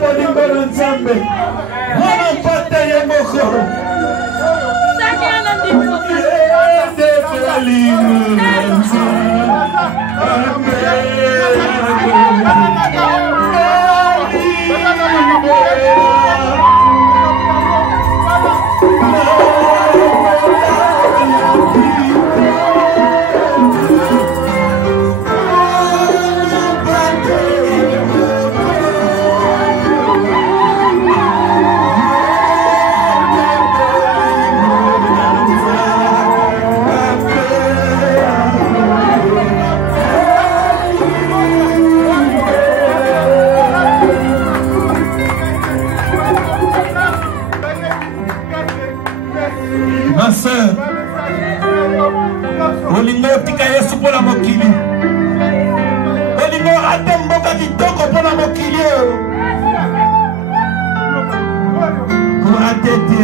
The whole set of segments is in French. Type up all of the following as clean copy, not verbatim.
bolingo na Nzambe. Mwana mpata ye moko. Ma sœur, olingo tika Yesu pour la mokili. Olingo atemboka kitoko pour la mokili. Pour atteindre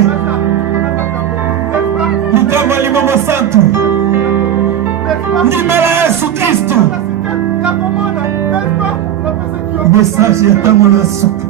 Mukama Limomo Santo. Nimera Yesu Kristo. Message ya tango na suka.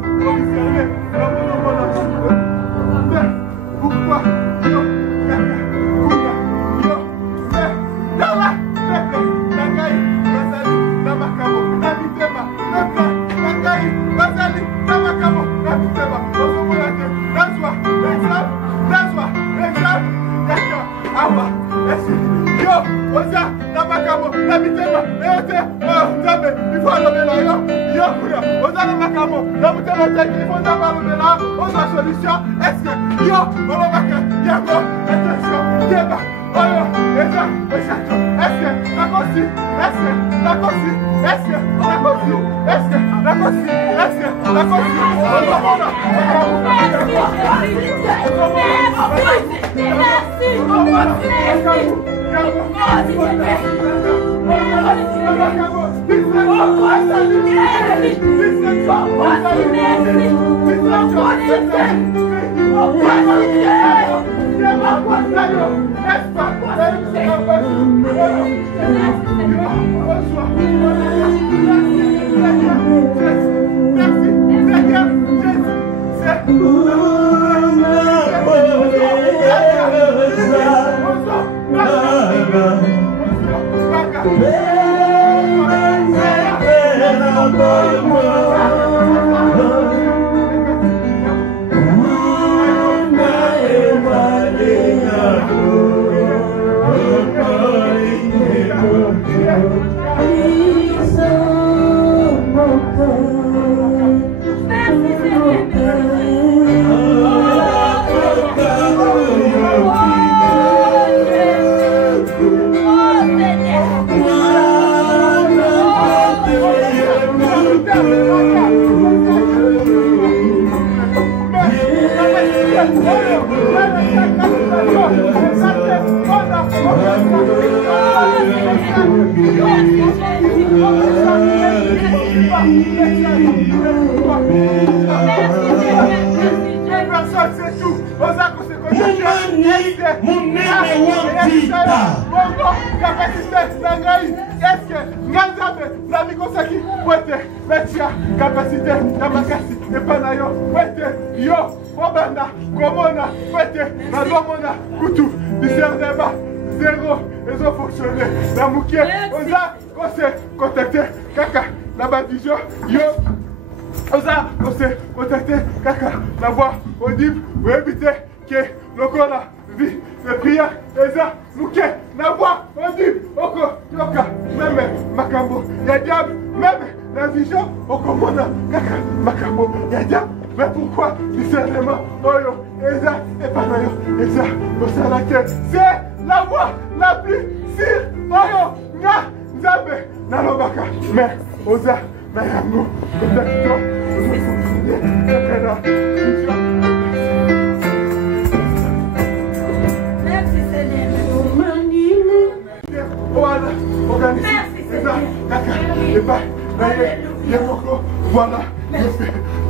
Voilà,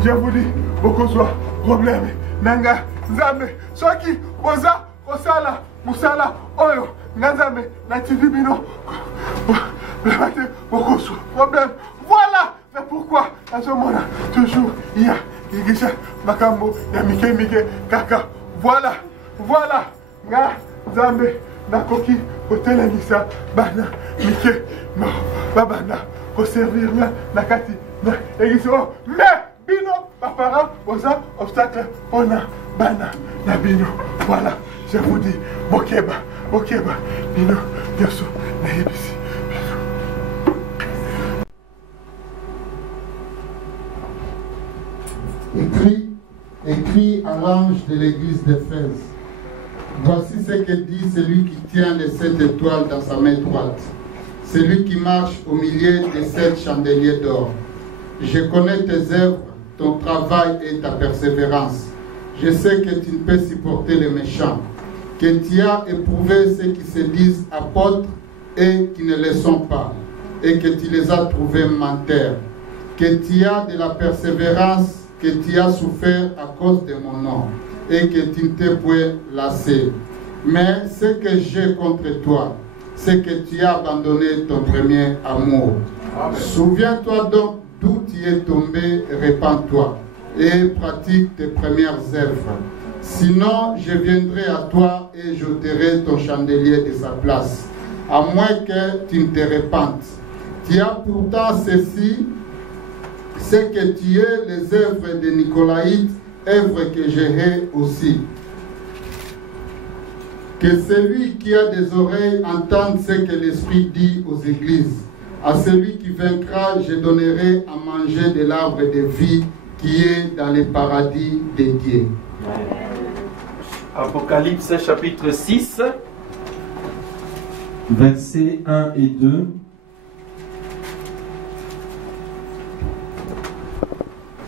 je vous dis, beaucoup soit problème. Nanga, Nzambe, soki, oza, osala, musala, oyo, Nzambe, nativibino, beaucoup soit problème. Voilà, mais pourquoi à ce moment-là, toujours, il y a igisha makambo ya mike kaka. Voilà, voilà. Nga Nzambe nakoki kotelemisa bana mike no babana ko servir na kati na egiso mais bino papa oza obstacle ona bana na bino. Voilà, je vous dis bokeba bino yoso na yebisi. Écrit à l'ange de l'église d'Éphèse. Voici ce que dit celui qui tient les 7 étoiles dans sa main droite, celui qui marche au milieu des 7 chandeliers d'or. Je connais tes œuvres, ton travail et ta persévérance. Je sais que tu ne peux supporter les méchants, que tu as éprouvé ceux qui se disent apôtres et qui ne le sont pas, et que tu les as trouvés menteurs, que tu as de la persévérance, que tu as souffert à cause de mon nom, et que tu ne t'es point lassé. Mais ce que j'ai contre toi, c'est que tu as abandonné ton premier amour. Souviens-toi donc d'où tu es tombé, répands-toi et pratique tes premières œuvres. Sinon, je viendrai à toi et j'ôterai ton chandelier de sa place, à moins que tu ne te répandes. Tu as pourtant ceci, c'est que tu es les œuvres de Nicolaïtes, œuvres que j'ai aussi. Que celui qui a des oreilles entende ce que l'Esprit dit aux églises. À celui qui vaincra, je donnerai à manger de l'arbre de vie qui est dans le paradis des dieux. Apocalypse chapitre 6, versets 1 et 2.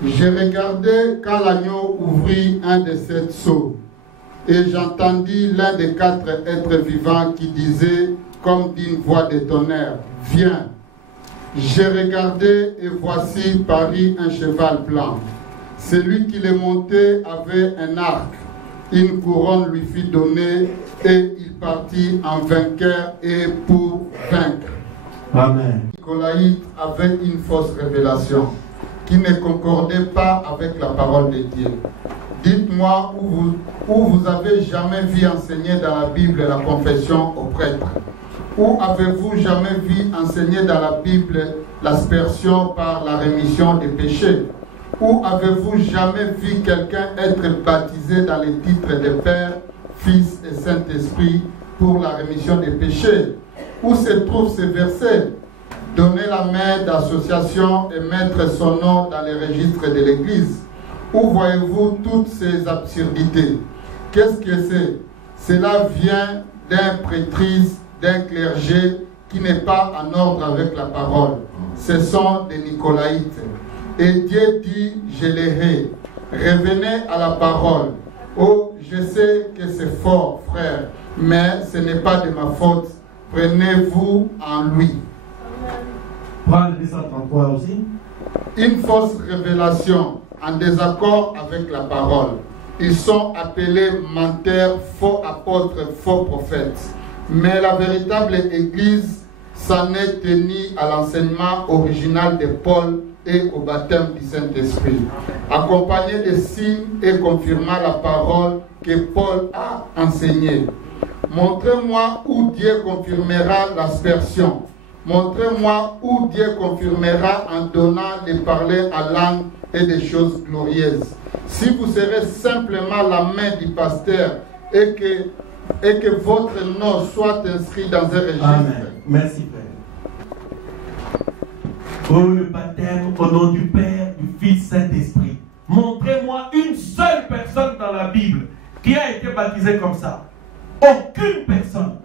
Je regardais quand l'agneau ouvrit un de 7 sceaux, et j'entendis l'un des 4 êtres vivants qui disait, comme d'une voix de tonnerre, « Viens !» J'ai regardé et voici parut un cheval blanc. Celui qui le montait avait un arc. Une couronne lui fut donnée et il partit en vainqueur et pour vaincre. Amen. Nicolaïte avait une fausse révélation qui ne concordait pas avec la parole de Dieu. Dites-moi où vous avez jamais vu enseigner dans la Bible la confession aux prêtres. Où avez-vous jamais vu enseigner dans la Bible l'aspersion par la rémission des péchés? Où avez-vous jamais vu quelqu'un être baptisé dans les titres de Père, Fils et Saint-Esprit pour la rémission des péchés? Où se trouve ce verset? Donner la main d'association et mettre son nom dans les registres de l'Église. Où voyez-vous toutes ces absurdités? Qu'est-ce que c'est? Cela vient d'un prêtrise, d'un clergé qui n'est pas en ordre avec la parole. Ce sont des Nicolaïtes. Et Dieu dit, je les hais. Revenez à la parole. Oh, je sais que c'est fort, frère, mais ce n'est pas de ma faute. Prenez-vous en lui. Prends le 233 aussi. Une fausse révélation en désaccord avec la parole. Ils sont appelés menteurs, faux apôtres, faux prophètes. Mais la véritable Église s'en est tenue à l'enseignement original de Paul et au baptême du Saint-Esprit, accompagné de signes et confirmant la parole que Paul a enseignée. Montrez-moi où Dieu confirmera l'aspersion. Montrez-moi où Dieu confirmera en donnant de parler à langue et des choses glorieuses. Si vous serez simplement la main du pasteur et que votre nom soit inscrit dans un registre. Amen. Merci Père. Oh, le baptême au nom du Père, du Fils, Saint-Esprit. Montrez-moi une seule personne dans la Bible qui a été baptisée comme ça. Aucune personne.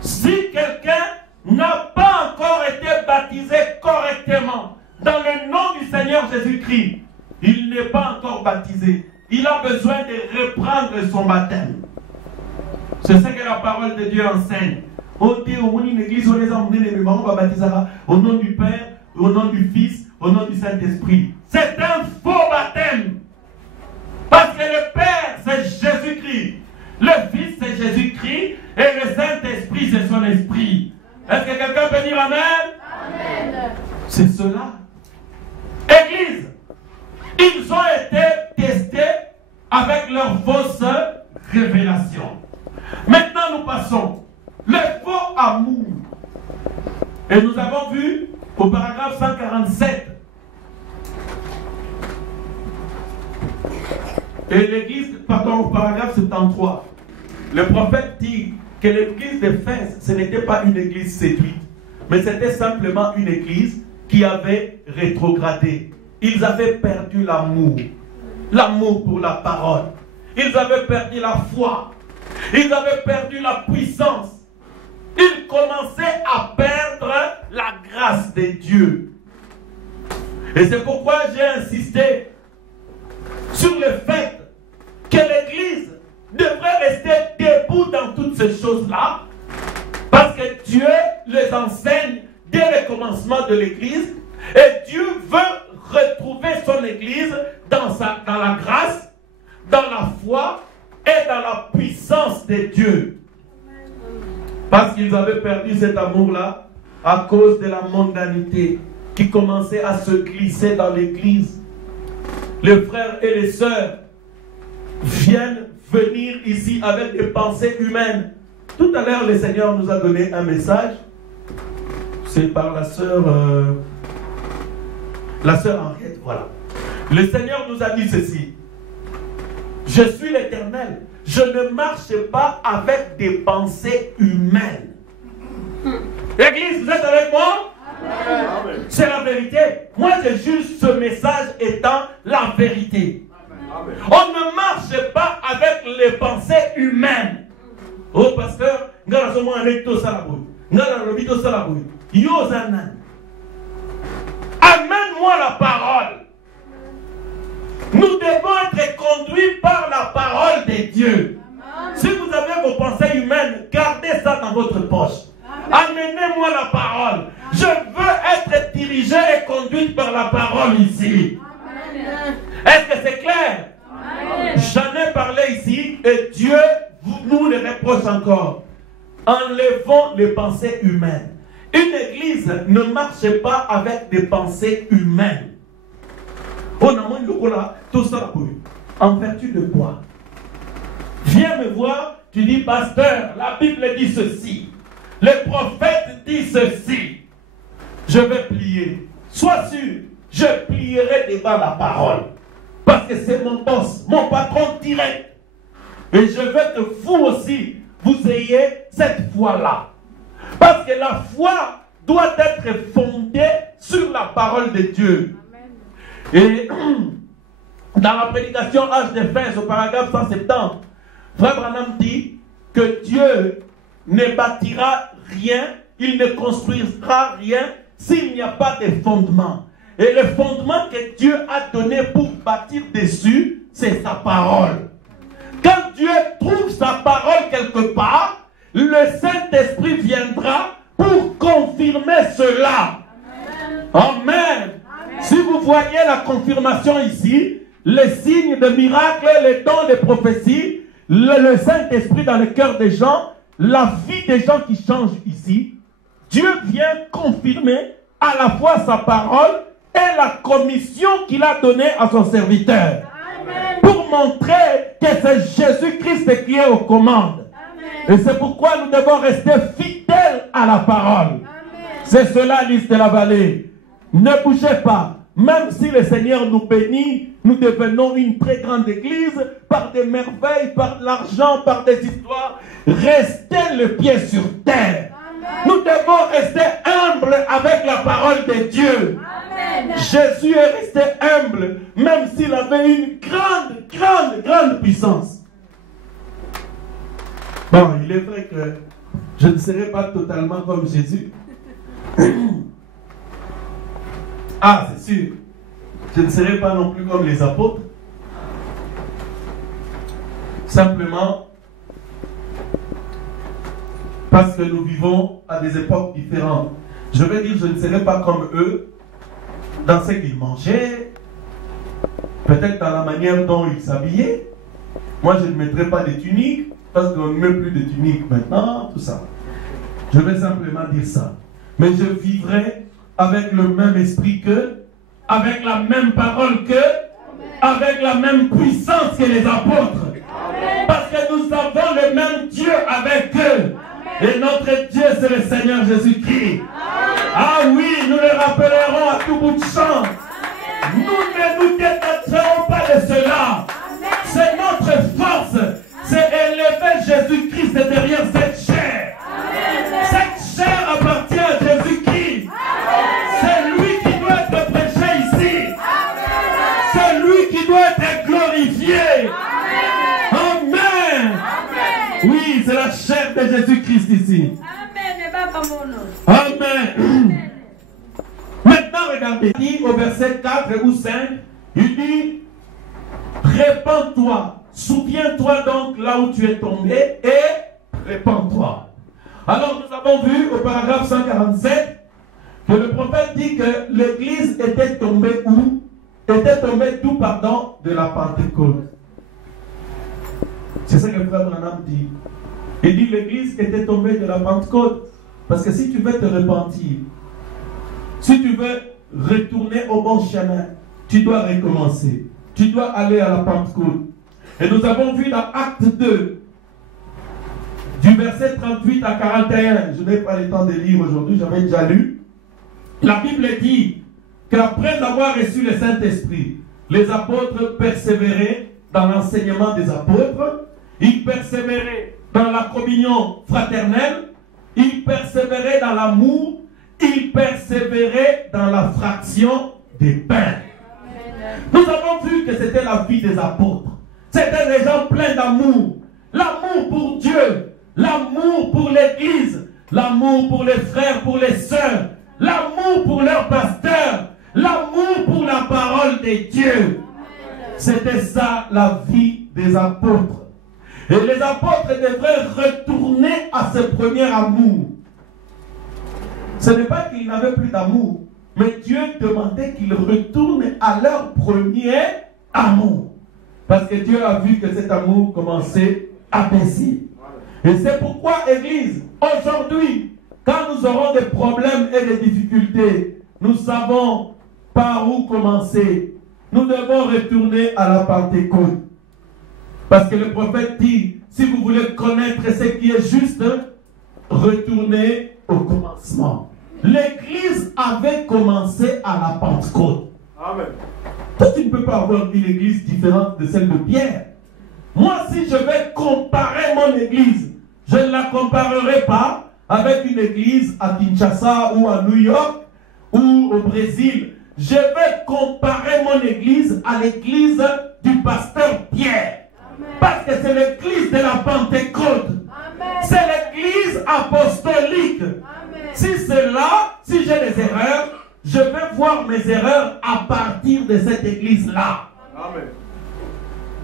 Si quelqu'un n'a pas encore été baptisé correctement dans le nom du Seigneur Jésus-Christ, il n'est pas encore baptisé. Il a besoin de reprendre son baptême. C'est ce que la parole de Dieu enseigne. Au nom du Père, au nom du Fils, au nom du Saint-Esprit. C'est un faux baptême. Parce que le Père, c'est Jésus-Christ. Le Fils, c'est Jésus-Christ. Et le Saint-Esprit, c'est son esprit. Est-ce que quelqu'un peut dire Amen? Amen. C'est cela. Église, il ils ont été testés avec leurs fausses révélations. Maintenant, nous passons. Le faux amour. Et nous avons vu au paragraphe 147. Et l'église, pardon, au paragraphe 73. Le prophète dit que l'église d'Éphèse, ce n'était pas une église séduite, mais c'était simplement une église qui avait rétrogradé. Ils avaient perdu l'amour. L'amour pour la parole. Ils avaient perdu la foi. Ils avaient perdu la puissance. Ils commençaient à perdre la grâce de Dieu. Et c'est pourquoi j'ai insisté sur le fait que l'Église devrait rester debout dans toutes ces choses-là, parce que Dieu les enseigne dès le commencement de l'Église, et Dieu veut retrouver son Église dans la grâce, dans la foi et dans la puissance de Dieu. Parce qu'ils avaient perdu cet amour-là à cause de la mondanité qui commençait à se glisser dans l'Église. Les frères et les sœurs viennent venir ici avec des pensées humaines. Tout à l'heure, le Seigneur nous a donné un message. C'est par la sœur Henriette, voilà. Le Seigneur nous a dit ceci. Je suis l'Éternel. Je ne marche pas avec des pensées humaines. L'église, vous êtes avec moi? Amen. C'est la vérité. Moi, je juge ce message étant la vérité. Amen. On ne marche pas avec les pensées humaines. Oh, pasteur, amène-moi la parole. Nous devons être conduits par la parole de Dieu. Amen. Si vous avez vos pensées humaines, gardez ça dans votre poche. Amenez-moi la parole. Amen. Je veux être dirigé et conduit par la parole ici. Est-ce que c'est clair? J'en ai parlé ici et Dieu nous le reproche encore. Enlevons les pensées humaines. Une église ne marche pas avec des pensées humaines. En vertu de quoi? Viens me voir, tu dis, pasteur, la Bible dit ceci. Le prophète dit ceci. Je vais plier. Sois sûr, je plierai devant la parole. Parce que c'est mon boss, mon patron direct. Et je veux que vous aussi, vous ayez cette foi-là. Parce que la foi doit être fondée sur la parole de Dieu. Et dans la prédication Âge d'Éphèse, au paragraphe 170, Frère Branham dit que Dieu ne bâtira rien, il ne construira rien s'il n'y a pas de fondement. Et le fondement que Dieu a donné pour bâtir dessus, c'est sa parole. Quand Dieu trouve sa parole quelque part, le Saint-Esprit viendra pour confirmer cela. Amen. Amen. Si vous voyez la confirmation ici, les signes de miracles, les dons de prophétie, le Saint-Esprit dans le cœur des gens, la vie des gens qui changent ici, Dieu vient confirmer à la fois sa parole et la commission qu'il a donnée à son serviteur. Amen. Pour montrer que c'est Jésus-Christ qui est aux commandes. Amen. Et c'est pourquoi nous devons rester fidèles à la parole. C'est cela, liste de la vallée. Ne bougez pas. Même si le Seigneur nous bénit, nous devenons une très grande église par des merveilles, par de l'argent, par des histoires. Restez le pied sur terre. Amen. Nous devons rester humbles avec la parole de Dieu. Amen. Jésus est resté humble, même s'il avait une grande puissance. Bon, il est vrai que je ne serai pas totalement comme Jésus. Ah, c'est sûr. Je ne serai pas non plus comme les apôtres. Simplement parce que nous vivons à des époques différentes. Je veux dire, je ne serai pas comme eux dans ce qu'ils mangeaient, peut-être dans la manière dont ils s'habillaient. Moi, je ne mettrai pas de tunique parce qu'on ne met plus de tunique maintenant, tout ça. Je vais simplement dire ça. Mais je vivrai avec le même esprit qu'eux, avec la même parole qu'eux, avec la même puissance que les apôtres. Amen. Parce que nous avons le même Dieu avec eux. Et notre Dieu, c'est le Seigneur Jésus-Christ. Ah oui, nous le rappellerons à tout bout de champ. Nous ne nous détacherons pas de cela. C'est notre force. C'est élever Jésus-Christ derrière cette chair. Cette chair appartient à Jésus-Christ. C'est lui qui doit être prêché ici. C'est lui qui doit être glorifié. Amen. Oui, c'est la chair de Jésus-Christ ici. Amen. Maintenant, regardez, il dit au verset 4 ou 5, il dit, répands-toi, souviens-toi donc là où tu es tombé et répands-toi. Alors nous avons vu au paragraphe 147 que le prophète dit que l'église était tombée où? Était tombée d'où, pardon? De la Pentecôte. C'est ça que le frère Branham dit. Il dit l'église était tombée de la Pentecôte. Parce que si tu veux te repentir, si tu veux retourner au bon chemin, tu dois recommencer. Tu dois aller à la Pentecôte. Et nous avons vu dans Acte 2, du verset 38 à 41, je n'ai pas le temps de lire aujourd'hui, j'avais déjà lu. La Bible dit qu'après avoir reçu le Saint-Esprit, les apôtres persévéraient dans l'enseignement des apôtres, ils persévéraient dans la communion fraternelle, ils persévéraient dans l'amour, ils persévéraient dans la fraction des pains. Nous avons vu que c'était la vie des apôtres. C'était des gens pleins d'amour. L'amour pour Dieu, l'amour pour l'Église, l'amour pour les frères, pour les sœurs, l'amour pour leur pasteur, l'amour pour la parole de Dieu. C'était ça la vie des apôtres. Et les apôtres devraient retourner à ce premier amour. Ce n'est pas qu'ils n'avaient plus d'amour, mais Dieu demandait qu'ils retournent à leur premier amour. Parce que Dieu a vu que cet amour commençait à baisser. Et c'est pourquoi, Église, aujourd'hui, quand nous aurons des problèmes et des difficultés, nous savons par où commencer. Nous devons retourner à la Pentecôte. Parce que le prophète dit, si vous voulez connaître ce qui est juste, retournez au commencement. L'église avait commencé à la Pentecôte. Amen. Toi, tu ne peux pas avoir une église différente de celle de Pierre. Moi, si je vais comparer mon église, je ne la comparerai pas avec une église à Kinshasa ou à New York ou au Brésil. Je vais comparer mon église à l'église du pasteur Pierre. Parce que c'est l'église de la Pentecôte. C'est l'église apostolique. Si c'est là, si j'ai des erreurs, je vais voir mes erreurs à partir de cette église-là.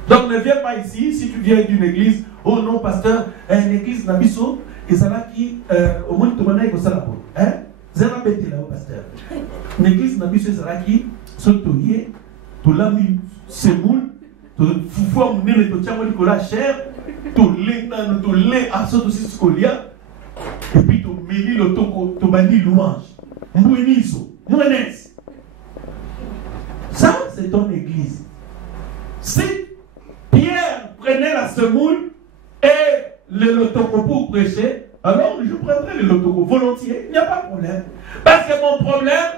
Donc ne viens pas ici, si tu viens d'une église, oh non pasteur, une église Nabiso, et ça là qui, au moins tu m'en as ça là-bas. Hein? C'est un bête là, pasteur. Une église Nabiso, c'est là qui, sautoyer, tout l'as mis, semoule, fufou à mon nez, tout tient mon la chair, tout lait, à saut aussi scolia, et puis tout mêlis le tout bandi louange. Moueniso, mouenès. Ça, c'est ton église. Si Pierre prenait la semoule et le lotoko pour prêcher, alors je prendrai le lotoko volontiers, il n'y a pas de problème. Parce que mon problème,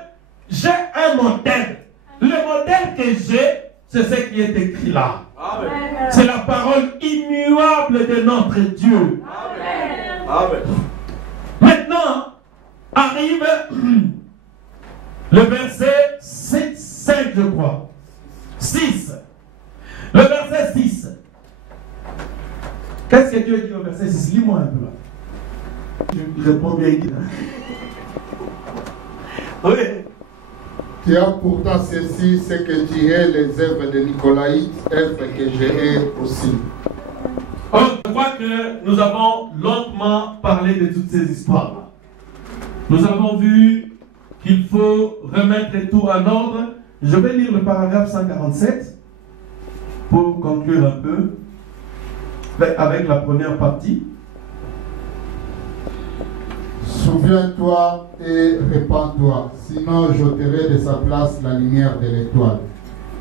j'ai un modèle. Le modèle que j'ai, c'est ce qui est écrit là. C'est la parole immuable de notre Dieu. Amen. Amen. Maintenant, arrive le verset 5, je crois. 6. Le verset 6. Qu'est-ce que Dieu dit au verset 6? Lis-moi un peu là. Je réponds bien. Oui. Tu as pourtant ceci, ce que diraient les œuvres de Nicolaïte, œuvres que j'ai aussi. Je crois que nous avons longuement parlé de toutes ces histoires. Nous avons vu qu'il faut remettre tout en ordre. Je vais lire le paragraphe 147 pour conclure un peu avec la première partie. Souviens-toi et répands-toi, sinon j'ôterai de sa place la lumière de l'étoile.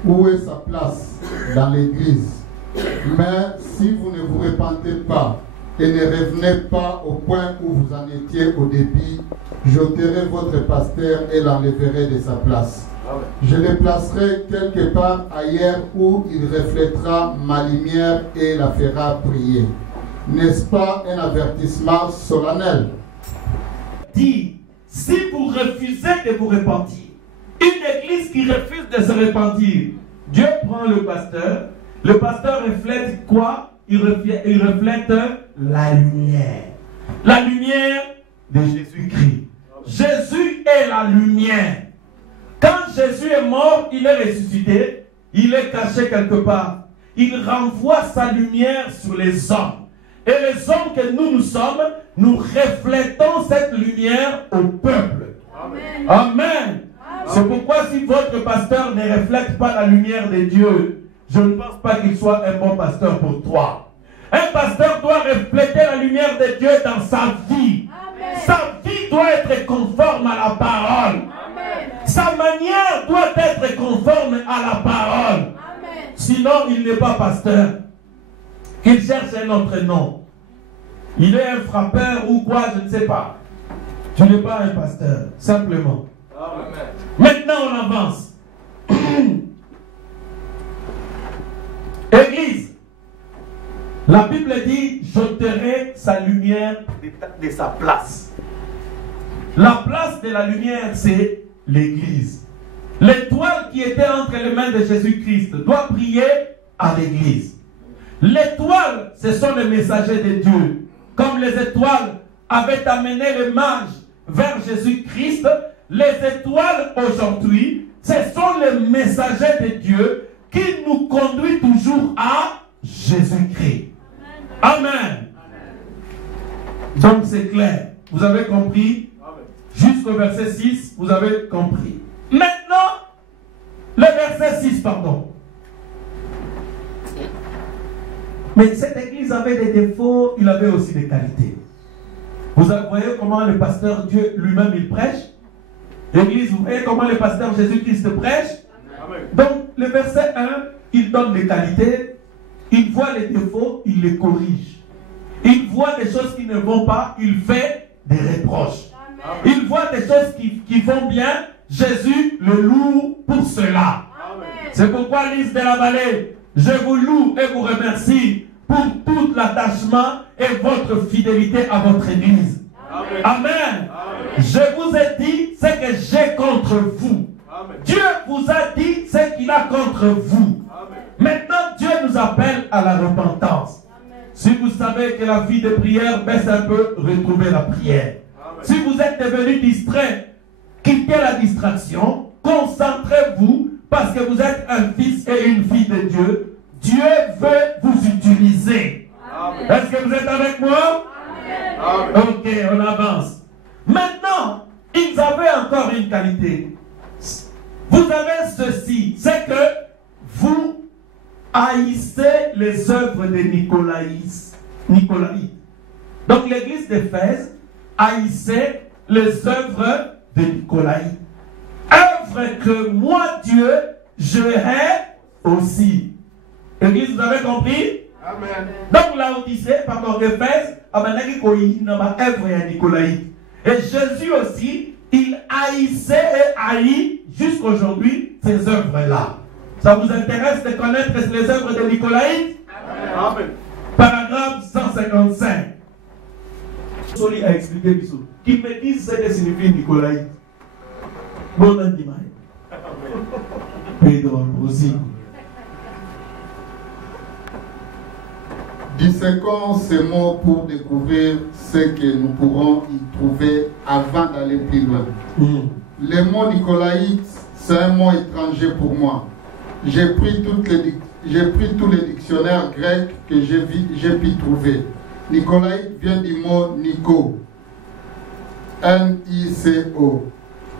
Où est sa place dans l'église? Mais si vous ne vous repentez pas et ne revenez pas au point où vous en étiez au début, j'ôterai votre pasteur et l'enlèverai de sa place. Je le placerai quelque part ailleurs où il reflètera ma lumière et la fera briller. N'est-ce pas un avertissement solennel? Dit, si vous refusez de vous repentir, une église qui refuse de se repentir, Dieu prend le pasteur reflète quoi? Il reflète la lumière. La lumière de Jésus-Christ. Jésus est la lumière. Quand Jésus est mort, il est ressuscité, il est caché quelque part. Il renvoie sa lumière sur les hommes. Et les hommes que nous sommes, nous reflétons cette lumière au peuple. Amen. Amen. C'est pourquoi si votre pasteur ne reflète pas la lumière de Dieu, je ne pense pas qu'il soit un bon pasteur pour toi. Un pasteur doit refléter la lumière de Dieu dans sa vie. Amen. Sa vie doit être conforme à la parole. Amen. Sa manière doit être conforme à la parole. Amen. Sinon, il n'est pas pasteur. Il cherche un autre nom. Il est un frappeur ou quoi, je ne sais pas. Tu n'es pas un pasteur, simplement. Amen. Maintenant, on avance. Église, la Bible dit, j'ôterai sa lumière de sa place. La place de la lumière, c'est l'église. L'étoile qui était entre les mains de Jésus-Christ doit briller à l'église. L'étoile, ce sont les messagers de Dieu. Comme les étoiles avaient amené les mages vers Jésus-Christ, les étoiles aujourd'hui, ce sont les messagers de Dieu qui nous conduisent toujours à Jésus-Christ. Amen. Donc c'est clair. Vous avez compris? Jusqu'au verset 6, vous avez compris. Maintenant, le verset 6, pardon. Mais cette église avait des défauts, il avait aussi des qualités. Vous voyez comment le pasteur Dieu lui-même il prêche? L'église, vous voyez comment le pasteur Jésus-Christ prêche? Amen. Donc, le verset 1, il donne les qualités, il voit les défauts, il les corrige. Il voit des choses qui ne vont pas, il fait des reproches. Amen. Il voit des choses qui vont bien, Jésus le loue pour cela. C'est pourquoi, Lys de la Vallée, je vous loue et vous remercie pour tout l'attachement et votre fidélité à votre église. Amen. Amen. Amen. Je vous ai dit ce que j'ai contre vous. Amen. Dieu vous a dit ce qu'il a contre vous. Amen. Maintenant, Dieu nous appelle à la repentance. Amen. Si vous savez que la vie de prière baisse un peu, retrouvez la prière. Amen. Si vous êtes devenu distrait, quittez la distraction, concentrez-vous parce que vous êtes un fils et une fille de Dieu. Dieu veut vous utiliser. Est-ce que vous êtes avec moi? Amen. Ok, on avance. Maintenant, ils avaient encore une qualité. Vous avez ceci, c'est que vous haïssez les œuvres de Nicolaïtes. Donc l'église d'Éphèse haïssait les œuvres de Nicolaïtes. Œuvres que moi, Dieu, je hais aussi. Église, vous avez compris? Amen. Donc l'Odyssée, Éphèse, œuvre à Nicolaïte. Et Jésus aussi, il haïssait et haït jusqu'aujourd'hui ces œuvres-là. Ça vous intéresse de connaître les œuvres de Nicolaïte? Amen. Paragraphe 155. Soli a expliqué Bissou. Qui me disent ce que signifie Nicolaïte. Bon animal. Pedro aussi. Disséquons ces mots pour découvrir ce que nous pourrons y trouver avant d'aller plus loin. Le mot Nicolaïte, c'est un mot étranger pour moi. J'ai pris tous les dictionnaires grecs que j'ai pu trouver. Nicolaïte vient du mot Nico. N-I-C-O.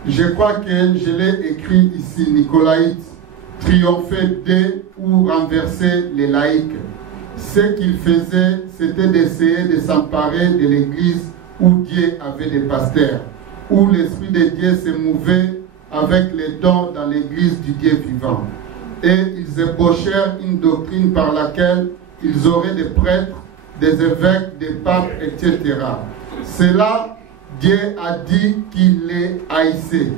Je crois que je l'ai écrit ici, Nicolaïte, triompher de ou renverser les laïcs. Ce qu'il faisait, c'était d'essayer de s'emparer de l'église où Dieu avait des pasteurs, où l'Esprit de Dieu se mouvait avec les dons dans l'église du Dieu vivant. et ils ébauchèrent une doctrine par laquelle ils auraient des prêtres, des évêques, des papes, etc. C'est là Dieu a dit qu'il les haïssait.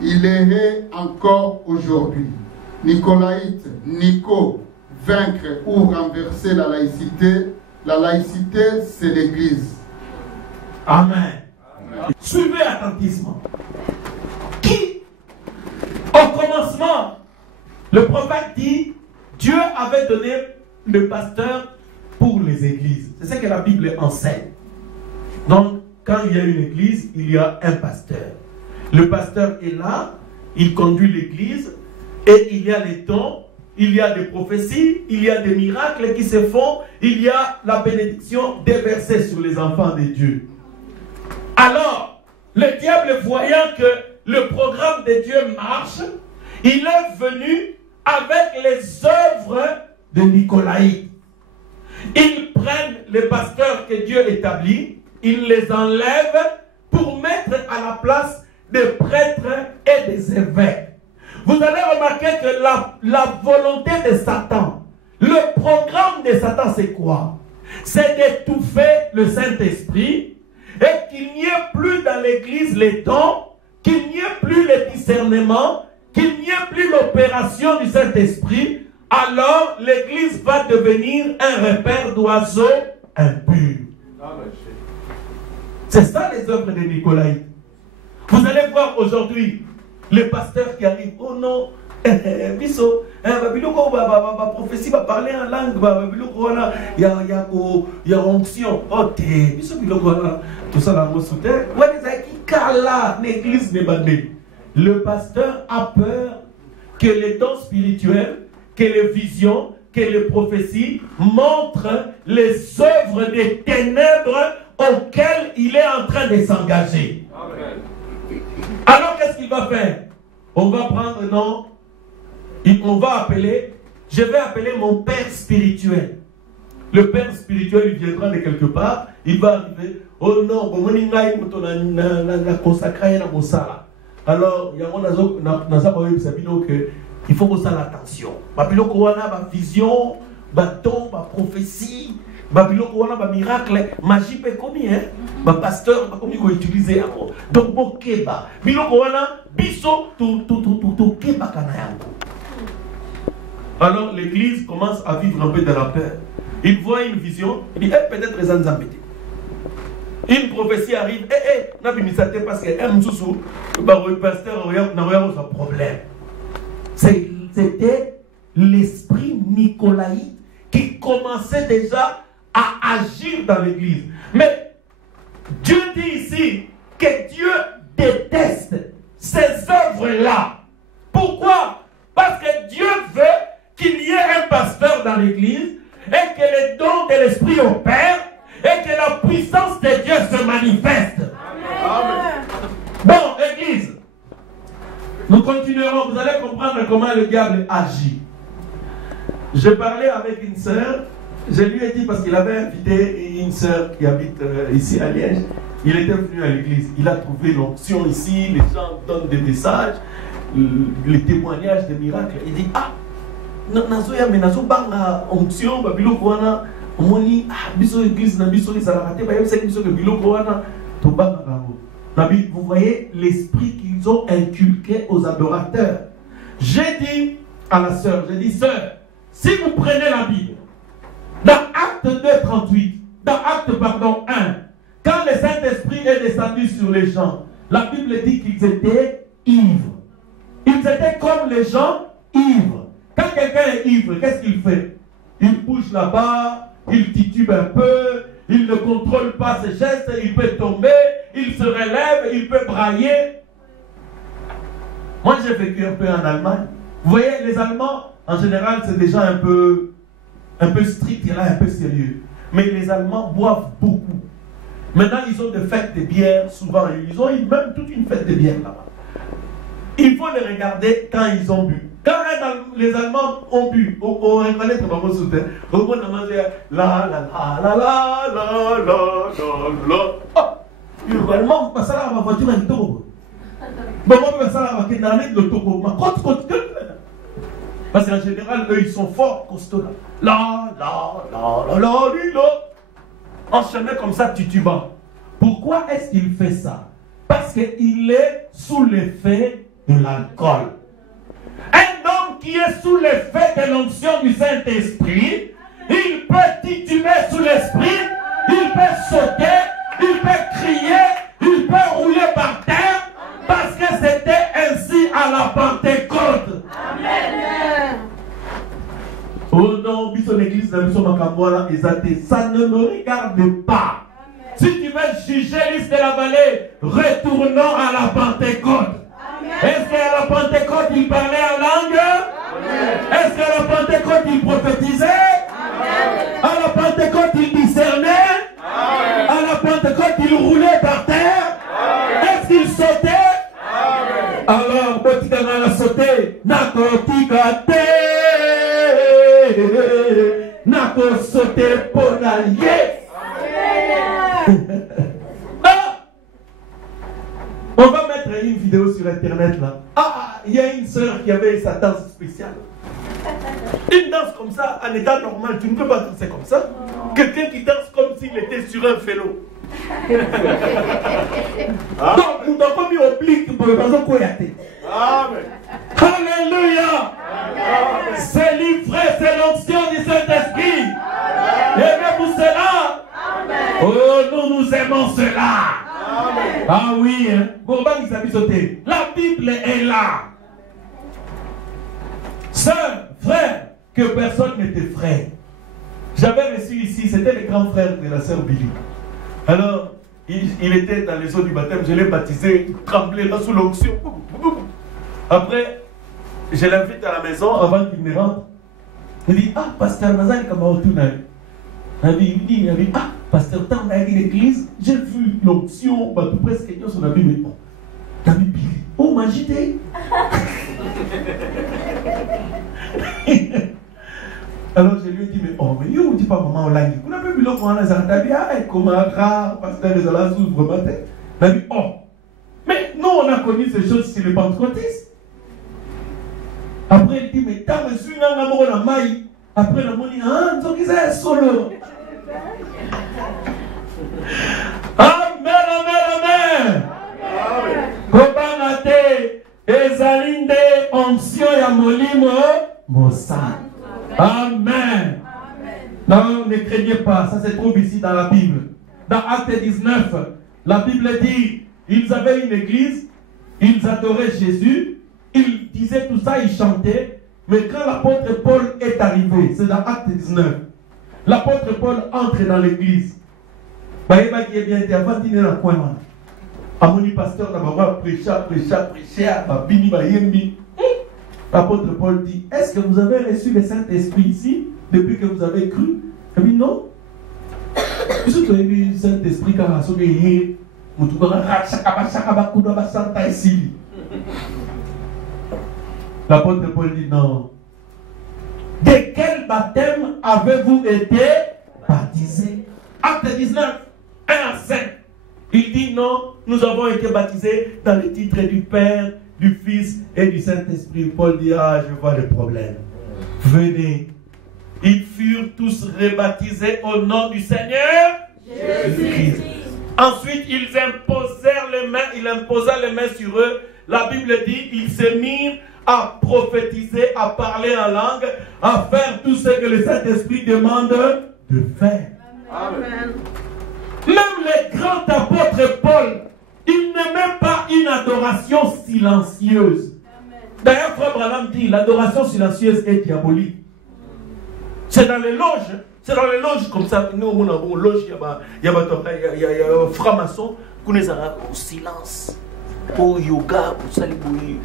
Il est encore aujourd'hui. Nicolaïte, Nico, vaincre ou renverser la laïcité, c'est l'Église. Amen. Suivez attentivement. Qui, au commencement, le prophète dit, Dieu avait donné le pasteur pour les églises. C'est ce que la Bible enseigne. Donc, quand il y a une église, il y a un pasteur. Le pasteur est là, il conduit l'église, et il y a les dons, il y a des prophéties, il y a des miracles qui se font, il y a la bénédiction déversée sur les enfants de Dieu. Alors, le diable, voyant que le programme de Dieu marche, il est venu avec les œuvres de Nicolaïte. Ils prennent les pasteurs que Dieu établit, ils les enlèvent pour mettre à la place des prêtres et des évêques. Vous allez remarquer que la volonté de Satan, le programme de Satan, c'est quoi? C'est d'étouffer le Saint-Esprit et qu'il n'y ait plus dans l'église les dons, qu'il n'y ait plus le discernement, qu'il n'y ait plus l'opération du Saint-Esprit. Alors l'église va devenir un repère d'oiseaux impurs. C'est ça les œuvres de Nicolaïte. Vous allez voir aujourd'hui les pasteurs qui arrivent. Oh non, biso, prophétie va parler en langue, il y a onction. Oh t'es, biso tout ça dans mon soutien. L'église n'est pas née. Le pasteur a peur que les dons spirituels, que les visions, que les prophéties montrent les œuvres des ténèbres auxquelles il est en train de s'engager. Alors qu'est-ce qu'il va faire? On va prendre, non, on va appeler, je vais appeler mon père spirituel. Le père spirituel, il viendra de quelque part, il va arriver, oh non, alors, il y a il faut que ça l'attention. Ma vision, ma don, ma prophétie, ma miracle, magie peut commis, hein? Ma pasteur, ma commis qu'on utilise. Donc, bon keba. Biso, tout keba kanayango. Alors, l'église commence à vivre un peu de la peur. Il voit une vision, il dit, peut-être les Anzambété. Une prophétie arrive, parce que le pasteur n'a pas de problème. C'était l'esprit nicolaïte qui commençait déjà à agir dans l'église. Mais Dieu dit ici que Dieu déteste ces œuvres-là. Pourquoi? Parce que Dieu veut qu'il y ait un pasteur dans l'église et que les dons de l'esprit opèrent et que la puissance de Dieu se manifeste. Amen. Bon, église, nous continuerons, vous allez comprendre comment le diable agit. Je parlais avec une sœur, je lui ai dit, parce qu'il avait invité une sœur qui habite ici à Liège, il était venu à l'église, il a trouvé l'onction ici, les gens donnent des messages, les témoignages des miracles. Il dit, nazoya mais nazobanga onction babiloko wana omoni biso église na biso les alakate ba yebisa biso que biloko wana to banga bango. Vous voyez l'esprit qu'ils ont inculqué aux adorateurs. J'ai dit à la sœur, j'ai dit, sœur, si vous prenez la Bible, dans Acte 2:38, dans Acte 1, quand le Saint-Esprit est descendu sur les gens, la Bible dit qu'ils étaient ivres. Ils étaient comme les gens ivres. Quand quelqu'un est ivre, qu'est-ce qu'il fait? Il bouge là-bas, il titube un peu, il ne contrôle pas ses gestes, il peut tomber, il se relève, il peut brailler. Moi, j'ai vécu un peu en Allemagne. Vous voyez, les Allemands, en général, c'est des gens un peu stricts, un peu sérieux. Mais les Allemands boivent beaucoup. Maintenant, ils ont des fêtes de bière, souvent. Ils ont même toute une fête de bière là-bas. Il faut les regarder quand ils ont bu. Quand les Allemands ont bu, on reconnaît que maman soutient. On a mangé la la la la la la la la. Oh, les Allemands passent là à ma voiture en tour. Maman passe là à ma voiture en tour. Ma côte. Parce qu'en général, eux, ils sont forts, costauds là. Là, enchaîné comme ça, titubant. Pourquoi est-ce qu'il fait ça? Parce qu'il est sous l'effet de l'alcool. Un homme qui est sous l'effet de l'onction du Saint-Esprit, il peut tituber sous l'esprit, il peut sauter, il peut crier, il peut rouler par terre, parce que c'était ainsi à la Pentecôte. Amen. Oh non, biso l'église, ça ne me regarde pas. Si tu veux juger l'Église de la vallée, retournons à la Pentecôte. Est-ce qu'à la Pentecôte, il parlait en langue? Est-ce qu'à la Pentecôte, il prophétisait? À la Pentecôte, il discernait? À la Pentecôte, il roulait par terre? Est-ce qu'il sautait? Alors, Botikana l'a sauté. Nakotikate. Nako sauté pour l'allier. On va mettre une vidéo sur internet là. Ah, il y a une sœur qui avait sa danse spéciale. Une danse comme ça, en état normal, tu ne peux pas danser comme ça. Quelqu'un qui danse comme s'il était sur un vélo. Donc, nous n'avons pas mis au blic pour le raison qu'on y a été. Alléluia. C'est livré, c'est l'onction du Saint-Esprit. Aimez-vous cela? Oh, nous aimons cela. Amen. Ah oui, hein. La Bible est là. Sœur, frère, que personne n'était frère. J'avais reçu ici, c'était le grand frère de la sœur Billy. Alors, il était dans les eaux du baptême, je l'ai baptisé, il tremblait là sous l'onction. Après, je l'invite à la maison avant qu'il ne rentre. Il dit, ah, pasteur Nazari, comment tu n'as il dit, ah, pasteur, tant d'aller à l'église, j'ai vu l'onction, tout presque quelqu'un sur la Bible. La Bible, oh, m'agité. Alors je lui ai dit, mais oh, mais vous ne dites pas maman, on l'a dit. Vous n'avez pas vu l'autre, on a dit, ah, comment rare, pasteur, les alas s'ouvrent matin. Il a dit, oh, mais nous, on a connu ces choses chez les pentecôtistes. Après, il dit, mais t'as reçu un amour dans la maille. Après, la monnaie, ah, nous avons solo. Amen, amen, amen. Kobanate, ezalinde, onction ya molimo, mosan. Amen. Non, ne craignez pas, ça se trouve ici dans la Bible. Dans Acte 19, la Bible dit, ils avaient une église, ils adoraient Jésus, ils disaient tout ça, ils chantaient. Mais quand l'apôtre Paul est arrivé, c'est dans Acte 19, l'apôtre Paul entre dans l'église. Qui est bien été avant de dans le coin. Amoni pasteur d'abord prêcher, bini bayembi. L'apôtre Paul dit, est-ce que vous avez reçu le Saint-Esprit ici depuis que vous avez cru? Il dit non. Puisque vous avez vu le Saint-Esprit quand vous avez vu, vous avez vu. L'apôtre Paul dit non. De quel baptême avez-vous été baptisé? Acte 19, 1 à 5. Il dit non, nous avons été baptisés dans le titre du Père, du Fils et du Saint-Esprit. Paul dit, ah, je vois le problème. Venez. Ils furent tous rebaptisés au nom du Seigneur Jésus-Christ. Ensuite, il imposa les mains sur eux. La Bible dit, ils se mirent à prophétiser, à parler en langue, à faire tout ce que le Saint-Esprit demande de faire. Amen. Même le grand apôtre Paul, il n'aimait pas une adoration silencieuse. D'ailleurs, Frère Branham dit, l'adoration silencieuse est diabolique. C'est dans les loges. C'est dans les loges comme ça. Nous, on a une loge, il y a un franc-maçon, qu'on est au silence. Pour yoga, pour salibouiller.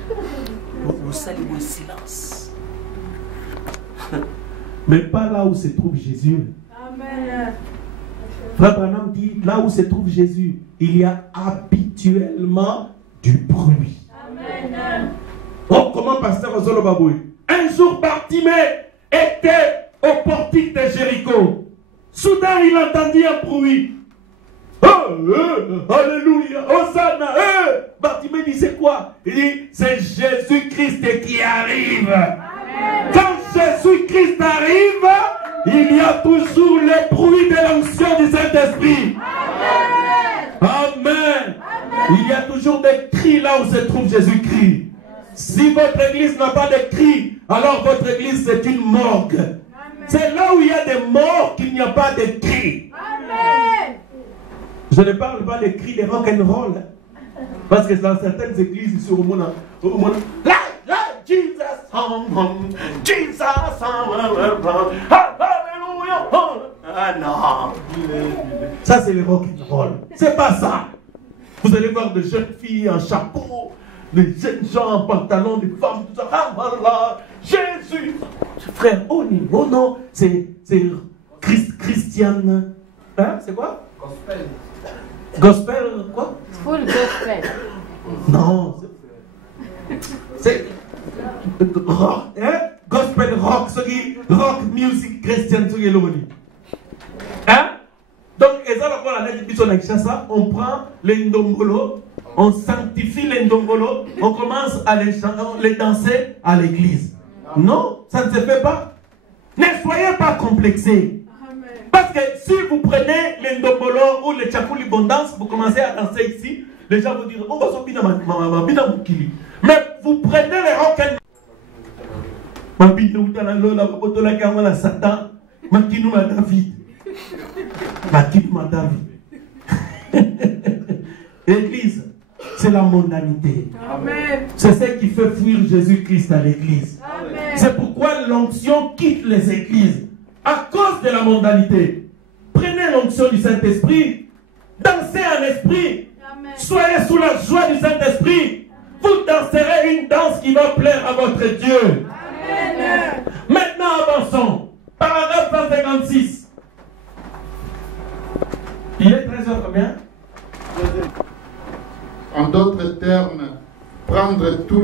Pour salibouiller silence. Mais pas là où se trouve Jésus. Amen. Frère Branham dit, là où se trouve Jésus, il y a habituellement du bruit. Amen. Oh, comment pasteur Ozolo Baboui? Un jour, Bartimée était au portique de Jéricho. Soudain, il entendit un bruit. Alléluia, Hosanna. Bartimée dit, c'est quoi? Il dit, c'est Jésus-Christ qui arrive. Amen. Quand Jésus-Christ arrive, il y a toujours le bruit de l'onction du Saint-Esprit. Amen. Il y a toujours des cris là où se trouve Jésus-Christ. Si votre église n'a pas de cris, alors votre église c'est une morgue. C'est là où il y a des morts qu'il n'y a pas de cris. Je ne parle pas des cris des rock'n'roll. Parce que dans certaines églises ici au monde, là, Jesus, Jesus, Alléluia. Ah non. Ça c'est le rock'n'roll. C'est pas ça. Vous allez voir de jeunes filles en chapeau, des jeunes gens en pantalon, des femmes, tout ça. Ah voilà, Jésus. Frère, oh non, c'est Christiane. Hein, c'est quoi? Gospel. Gospel, quoi? Full gospel. Non, c'est rock, hein? Gospel rock, ce qui rock music christian, ce qui est l'oni. Hein? Donc, on prend les ndombolo, on sanctifie les ndombolo, on commence à les danser à l'église. Non, ça ne se fait pas. Ne soyez pas complexés. Parce que si vous prenez les ndombolo ou les tchakouli bondance, vous commencez à danser ici, les gens vont dire, oh, bah, mais vous prenez les rock'n'roll. L'église, c'est la mondanité. C'est ce qui fait fuir Jésus-Christ à l'église. C'est pourquoi l'onction quitte les églises. À cause de la mondanité. Prenez l'onction du Saint-Esprit. Dansez en esprit. Amen. Soyez sous la joie du Saint-Esprit. Vous danserez une danse qui va plaire à votre Dieu. Amen. Maintenant avançons. Paragraphe 156. Il est 13h combien? En d'autres termes, prendre tous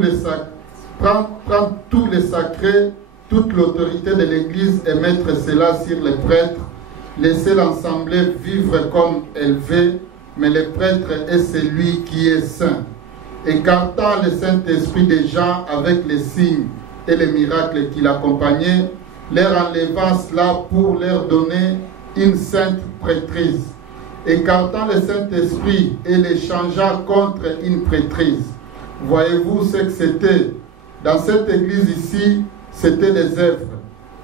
les sacrés, toute l'autorité de l'Église et mettre cela sur les prêtres, laisser l'Assemblée vivre comme elle veut, mais le prêtre est celui qui est saint. Écartant le Saint-Esprit des gens avec les signes et les miracles qui l'accompagnaient, leur enlevant cela pour leur donner une sainte prêtrise. Écartant le Saint-Esprit et les changeant contre une prêtrise. Voyez-vous ce que c'était? Dans cette église ici, c'était des œuvres.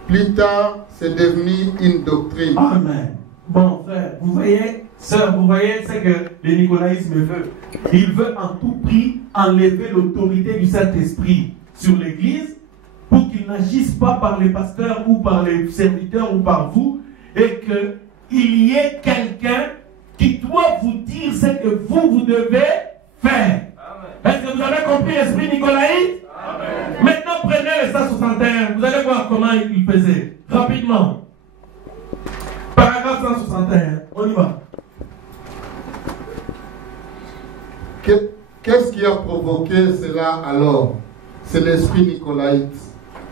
Plus tard, c'est devenu une doctrine. Amen. Bon, frère, vous voyez, sœur, vous voyez ce que le nicolaïsme veut. Il veut en tout prix enlever l'autorité du Saint-Esprit sur l'église pour qu'il n'agisse pas par les pasteurs ou par les serviteurs ou par vous et qu'il y ait quelqu'un qui doit vous dire ce que vous devez faire. Est-ce que vous avez compris l'esprit nicolaïque? Amen. Maintenant, prenez le 161. Vous allez voir comment il faisait. Rapidement. Paragraphe 161. On y va. Qu'est-ce qui a provoqué cela alors? C'est l'esprit nicolaïte,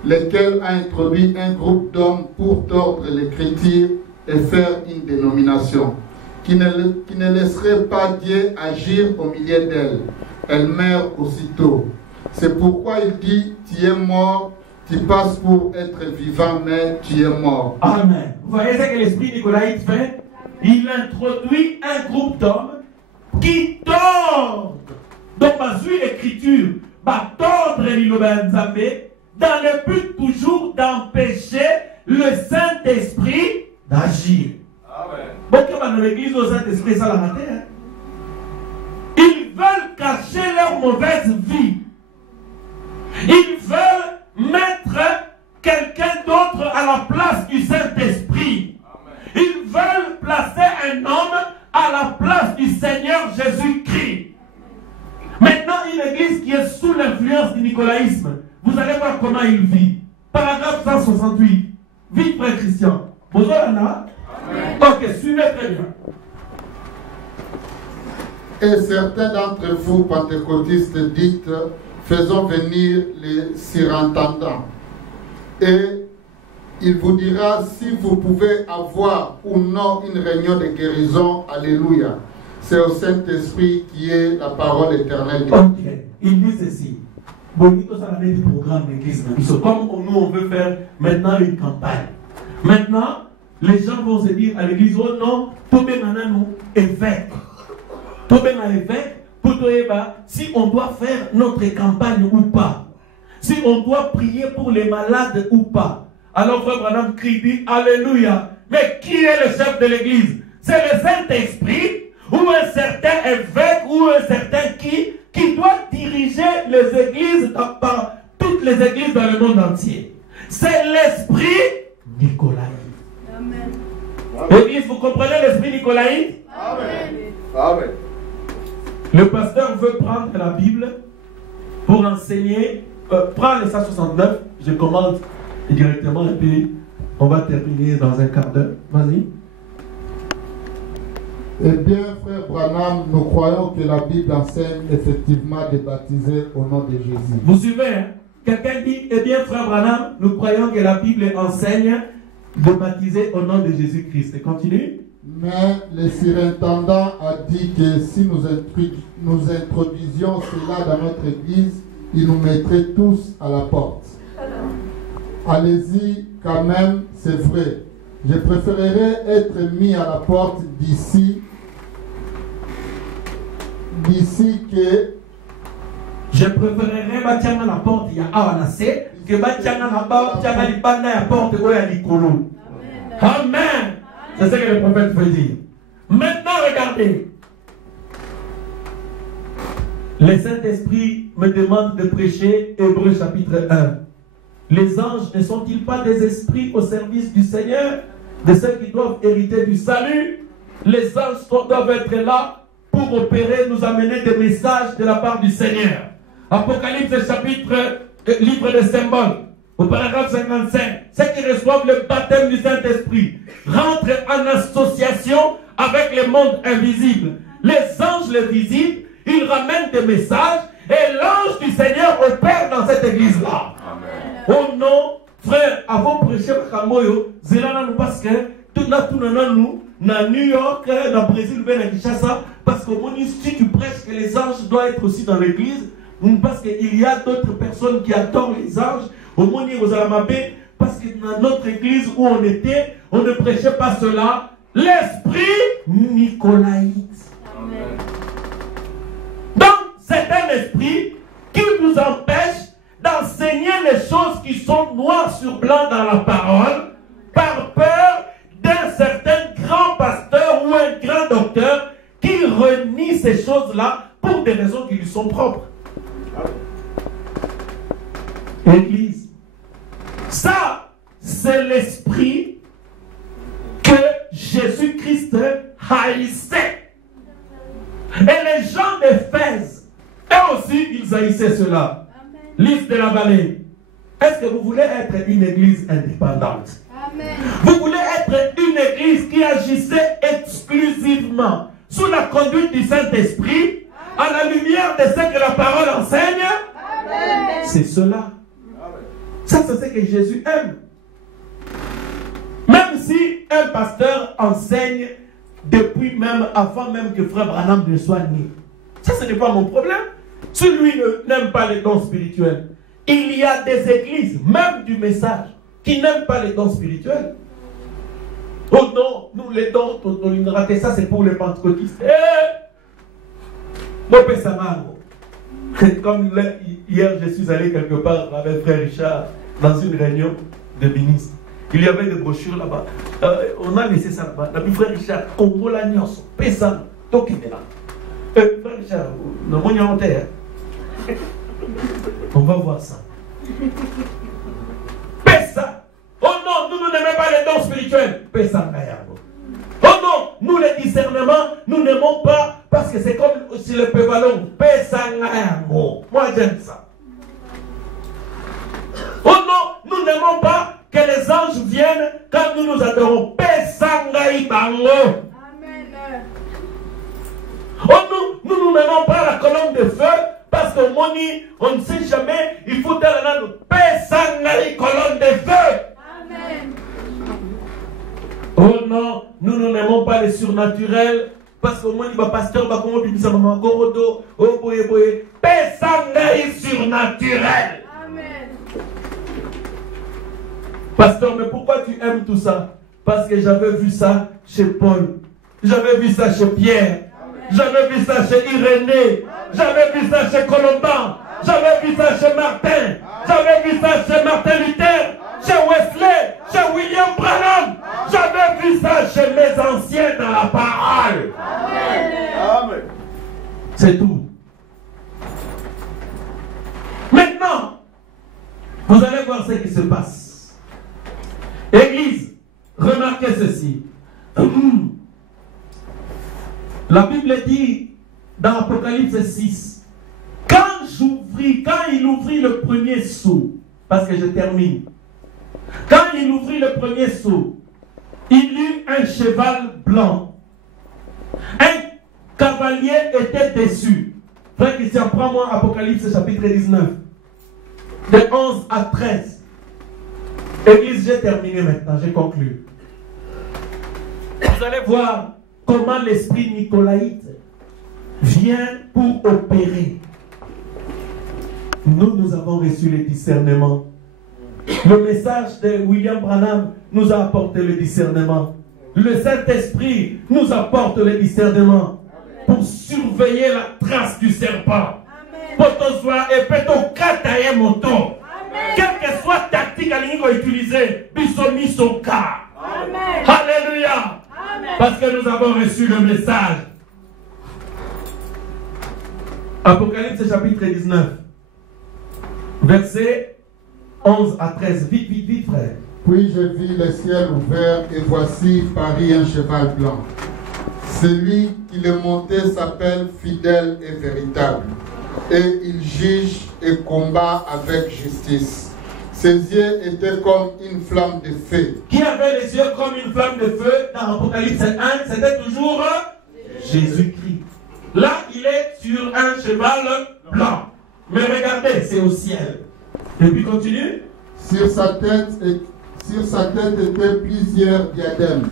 lequel a introduit un groupe d'hommes pour tordre l'écriture et faire une dénomination, qui ne laisserait pas Dieu agir au milieu d'elle. Elle meurt aussitôt. C'est pourquoi il dit, tu es mort, tu passes pour être vivant, mais tu es mort. Amen. Vous voyez ce que l'esprit nicolaïte fait? Il introduit un groupe d'hommes qui tordent. Donc, l'écriture va tordre l'Ilobenzamé dans le but toujours d'empêcher le Saint-Esprit d'agir. Bon, comme dans l'église au Saint-Esprit, ça l'a raté. Hein? Ils veulent cacher leur mauvaise vie. Ils veulent mettre quelqu'un d'autre à la place du Saint-Esprit. Ils veulent placer un homme à la place du Seigneur Jésus-Christ. Maintenant, une église qui est sous l'influence du nicolaïsme, vous allez voir comment il vit. Paragraphe 168. Vite, frère Christian. Bonjour, Anna. Ok, suivez très bien. Et certains d'entre vous, pentecôtistes, dites, faisons venir les surintendants. Et il vous dira si vous pouvez avoir ou non une réunion de guérison. Alléluia. C'est au Saint-Esprit qui est la parole éternelle. Ok, il dit ceci. bonito ça la du programme d'église. Comme nous on veut faire maintenant une campagne. Maintenant, les gens vont se dire à l'église, oh non, tout bien nous évêque. Tout bien évêque pour si on doit faire notre campagne ou pas. Si on doit prier pour les malades ou pas. Alors frère Branham crie, dit alléluia. Mais qui est le chef de l'église? C'est le Saint-Esprit ou un certain évêque ou un certain qui doit diriger les églises par toutes les églises dans le monde entier. C'est l'esprit nicolaïte. Amen. Église, vous comprenez l'esprit nicolaïte? Amen. Amen. Le pasteur veut prendre la Bible pour enseigner. Prends les 169, je commande directement et puis on va terminer dans un quart d'heure. Vas-y. Eh bien, frère Branham, nous croyons que la Bible enseigne effectivement de baptiser au nom de Jésus. Vous suivez, hein? Quelqu'un dit, eh bien, frère Branham, nous croyons que la Bible enseigne de baptiser au nom de Jésus-Christ. Et continue. Mais le surintendant a dit que si nous introduisions cela dans notre église, il nous mettrait tous à la porte. Allez-y quand même, c'est vrai. Je préférerais être mis à la porte d'ici que... Je préférerais bâtir à la porte, il y a Awanase, que bâtir à la porte, il y a l'Ikolo. Amen. C'est ce que le prophète veut dire. Maintenant, regardez. Le Saint-Esprit me demande de prêcher Hébreux chapitre 1. Les anges ne sont-ils pas des esprits au service du Seigneur, de ceux qui doivent hériter du salut? Les anges doivent être là pour opérer, nous amener des messages de la part du Seigneur. Apocalypse chapitre, livre des symboles, au paragraphe 55, ceux qui reçoivent le baptême du Saint-Esprit rentrent en association avec le monde invisible. Les anges le visibles, ils ramènent des messages et l'ange du Seigneur opère dans cette église-là. Oh non, frère, avant de prêcher Kamoyo, Zélana nous parce que tout nous, na New York, na Brésil, na Kinshasa, parce que si tu prêches que les anges doivent être aussi dans l'église, parce qu'il y a d'autres personnes qui adorent les anges, au Moni Rosalamabé, parce que dans notre église où on était, on ne prêchait pas cela, l'esprit nicolaïte. Amen. Donc, c'est un esprit qui vous empêche d'enseigner les choses qui sont noires sur blanc dans la parole, par peur d'un certain grand pasteur ou un grand docteur qui renie ces choses-là pour des raisons qui lui sont propres. Église, ça, c'est l'esprit que Jésus-Christ haïssait. Et les gens d'Éphèse, eux aussi, ils haïssaient cela. Liste de la vallée. Est-ce que vous voulez être une église indépendante? Amen. Vous voulez être une église qui agissait exclusivement sous la conduite du Saint-Esprit, à la lumière de ce que la parole enseigne? Amen. C'est cela. Ça, c'est ce que Jésus aime. Même si un pasteur enseigne depuis même, avant même que frère Branham ne soit né. Ça, ce n'est pas mon problème. Si lui n'aime pas les dons spirituels, il y a des églises, même du message, qui n'aiment pas les dons spirituels. Oh non, nous les dons, on raté ça, c'est pour les pentecôtistes. Comme hier, je suis allé quelque part avec frère Richard dans une réunion de ministres. Il y avait des brochures là-bas. On a laissé ça là-bas. La frère Richard, Congo la Nyos, Pessam, Tokimela. Frère Richard, on va voir ça. Pessa. Oh non, nous n'aimons pas les dons spirituels. Pessa. Oh non, nous les discernements, nous n'aimons pas parce que c'est comme si le pévalon. Pessa. Moi j'aime ça. Oh non, nous n'aimons pas que les anges viennent quand nous nous adorons. Pessa. Amen. Oh nous n'aimons pas la colonne de feu parce que on ne sait jamais, il faut dire à nous, Pesangari colonne de feu. Amen. Oh non, nous n'aimons pas les surnaturels parce qu'au moins il va pasteur, va comment tu dis ça, maman, gorodo, oh boye boye, pesangari surnaturel. Amen. Pasteur, mais pourquoi tu aimes tout ça? Parce que j'avais vu ça chez Paul, j'avais vu ça chez Pierre, j'avais vu ça chez Irénée, j'avais vu ça chez Colomban, j'avais vu ça chez Martin, j'avais vu ça chez Martin Luther, chez Wesley, chez William Branham, j'avais vu ça chez mes anciens dans la parole. Amen. C'est tout. Maintenant, vous allez voir ce qui se passe. Église, remarquez ceci. La Bible dit dans Apocalypse 6, quand il ouvrit le premier sceau, parce que je termine, quand il ouvrit le premier sceau, il eut un cheval blanc. Un cavalier était dessus. Frère Christian, prends-moi Apocalypse chapitre 19, de 11 à 13. Église, j'ai terminé maintenant, j'ai conclu. Vous allez voir comment l'esprit nicolaïte vient pour opérer. Nous avons reçu le discernement. Le message de William Branham nous a apporté le discernement. Le Saint-Esprit nous apporte le discernement pour surveiller la trace du serpent. Quelle que soit la tactique à utiliser, Alléluia. Parce que nous avons reçu le message. Apocalypse chapitre 19, versets 11 à 13. Vite, vite, vite, frère. Puis je vis le ciel ouvert et voici parut un cheval blanc. Celui qui le montait s'appelle fidèle et véritable. Et il juge et combat avec justice. Ses yeux étaient comme une flamme de feu. Qui avait les yeux comme une flamme de feu dans Apocalypse 1? C'était toujours Jésus-Christ. Là, il est sur un cheval blanc. Mais regardez, c'est au ciel. Et puis continue. Sur sa tête étaient plusieurs diadèmes.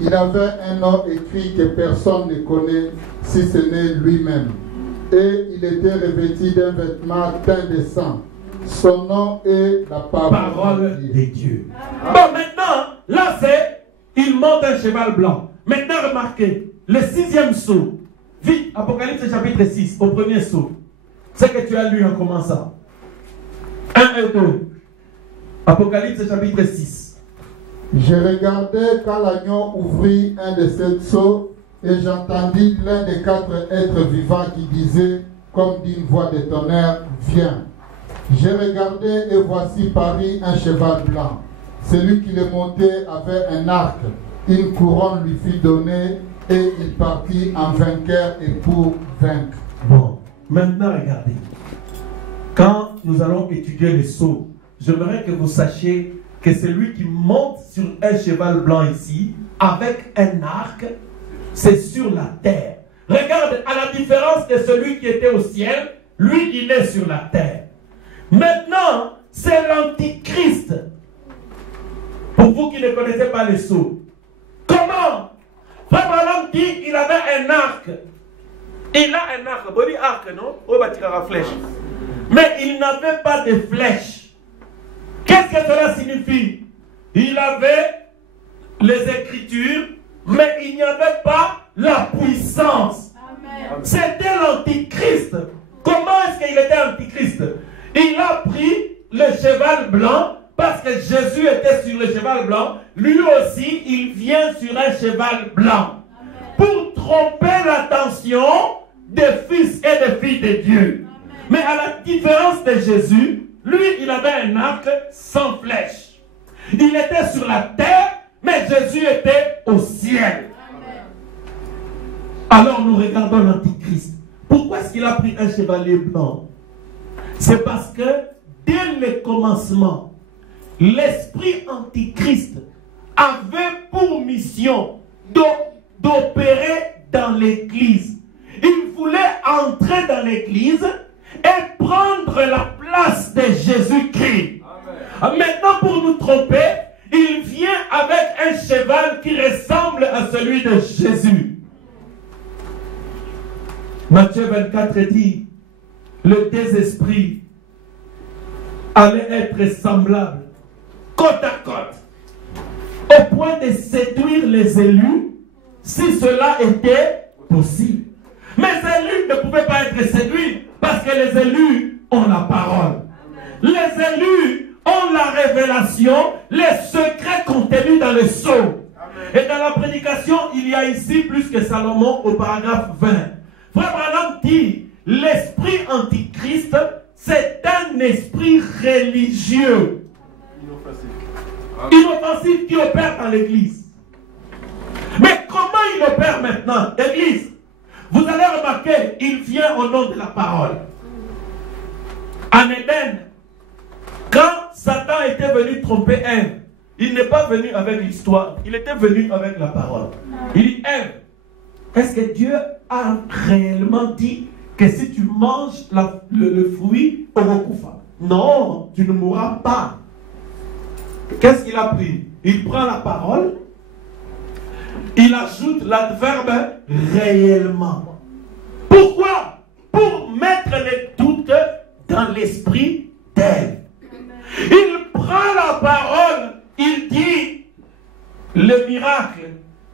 Il avait un nom écrit que personne ne connaît, si ce n'est lui-même. Et il était revêtu d'un vêtement teint de sang. Son nom est la parole de Dieu. Bon, maintenant, là c'est, il monte un cheval blanc. Maintenant, remarquez, le 6e sceau. Vite, Apocalypse chapitre 6, au premier sceau. C'est que tu as lu en commençant. 1 et 2. Apocalypse chapitre 6. Je regardais quand l'agneau ouvrit un de ces sceaux et j'entendis l'un des 4 êtres vivants qui disait, comme d'une voix de tonnerre, viens. J'ai regardé et voici parut un cheval blanc. Celui qui le montait avait un arc. Une couronne lui fut donnée et il partit en vainqueur et pour vaincre. Bon, maintenant regardez. Quand nous allons étudier les sceaux, j'aimerais que vous sachiez que celui qui monte sur un cheval blanc ici, avec un arc, c'est sur la terre. Regarde, à la différence de celui qui était au ciel, lui il est sur la terre. Maintenant, c'est l'antichrist. Pour vous qui ne connaissez pas les sceaux. Comment? Frère Branham dit qu'il avait un arc. Il a un arc. Bon, il a un arc, non? On va tirer la flèche. Mais il n'avait pas de flèche. Qu'est-ce que cela signifie? Il avait les Écritures, mais il n'y avait pas la puissance. C'était l'antichrist. Comment est-ce qu'il était antichrist? Il a pris le cheval blanc parce que Jésus était sur le cheval blanc. Lui aussi, il vient sur un cheval blanc pour tromper l'attention des fils et des filles de Dieu. Mais à la différence de Jésus, lui, il avait un arc sans flèche. Il était sur la terre, mais Jésus était au ciel. Alors nous regardons l'antichrist. Pourquoi est-ce qu'il a pris un chevalier blanc? C'est parce que dès le commencement, l'esprit antichrist avait pour mission d'opérer dans l'église. Il voulait entrer dans l'église et prendre la place de Jésus-Christ. Maintenant, pour nous tromper, il vient avec un cheval qui ressemble à celui de Jésus. Matthieu 24 dit, le désesprit allait être semblable, côte à côte, au point de séduire les élus, si cela était possible. Mais les élus ne pouvaient pas être séduits, parce que les élus ont la parole. Les élus ont la révélation, les secrets contenus dans le sceau. Et dans la prédication, il y a ici plus que Salomon au paragraphe 20. Frère Branham dit, l'esprit antichrist, c'est un esprit religieux, inoffensif qui opère dans l'église. Mais comment il opère maintenant, l'église? Vous allez remarquer, il vient au nom de la parole. En Éden, quand Satan était venu tromper Ève, il n'est pas venu avec l'histoire, il était venu avec la parole. Il dit, Ève, est-ce que Dieu a réellement dit que si tu manges le fruit, tu mourras? Non, tu ne mourras pas. Qu'est-ce qu'il a pris? Il prend la parole, il ajoute l'adverbe réellement. Pourquoi? Pour mettre les doutes dans l'esprit d'Ève. Il prend la parole, il dit le miracle,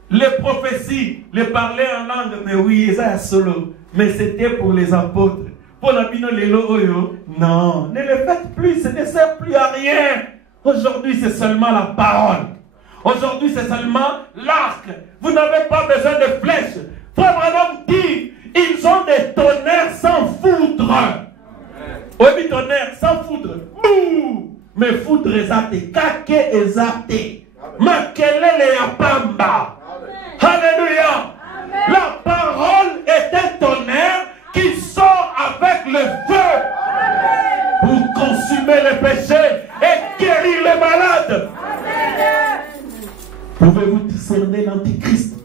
les prophéties, les parler en langue, mais oui, ça solo. Mais c'était pour les apôtres. Pour la bino lelo oyo, non, ne le faites plus, ça ne sert plus à rien. Aujourd'hui, c'est seulement la parole. Aujourd'hui, c'est seulement l'arc. Vous n'avez pas besoin de flèches. Frère Branham dit, ils ont des tonnerres sans foudre. Oui, tonnerre sans foudre. Bouh! Mais foudre ezate, kake ezate. Makelele ya pamba. Alléluia. La parole est un tonnerre qui sort avec le feu pour consumer les péchés et guérir les malades. Pouvez-vous discerner l'antichrist?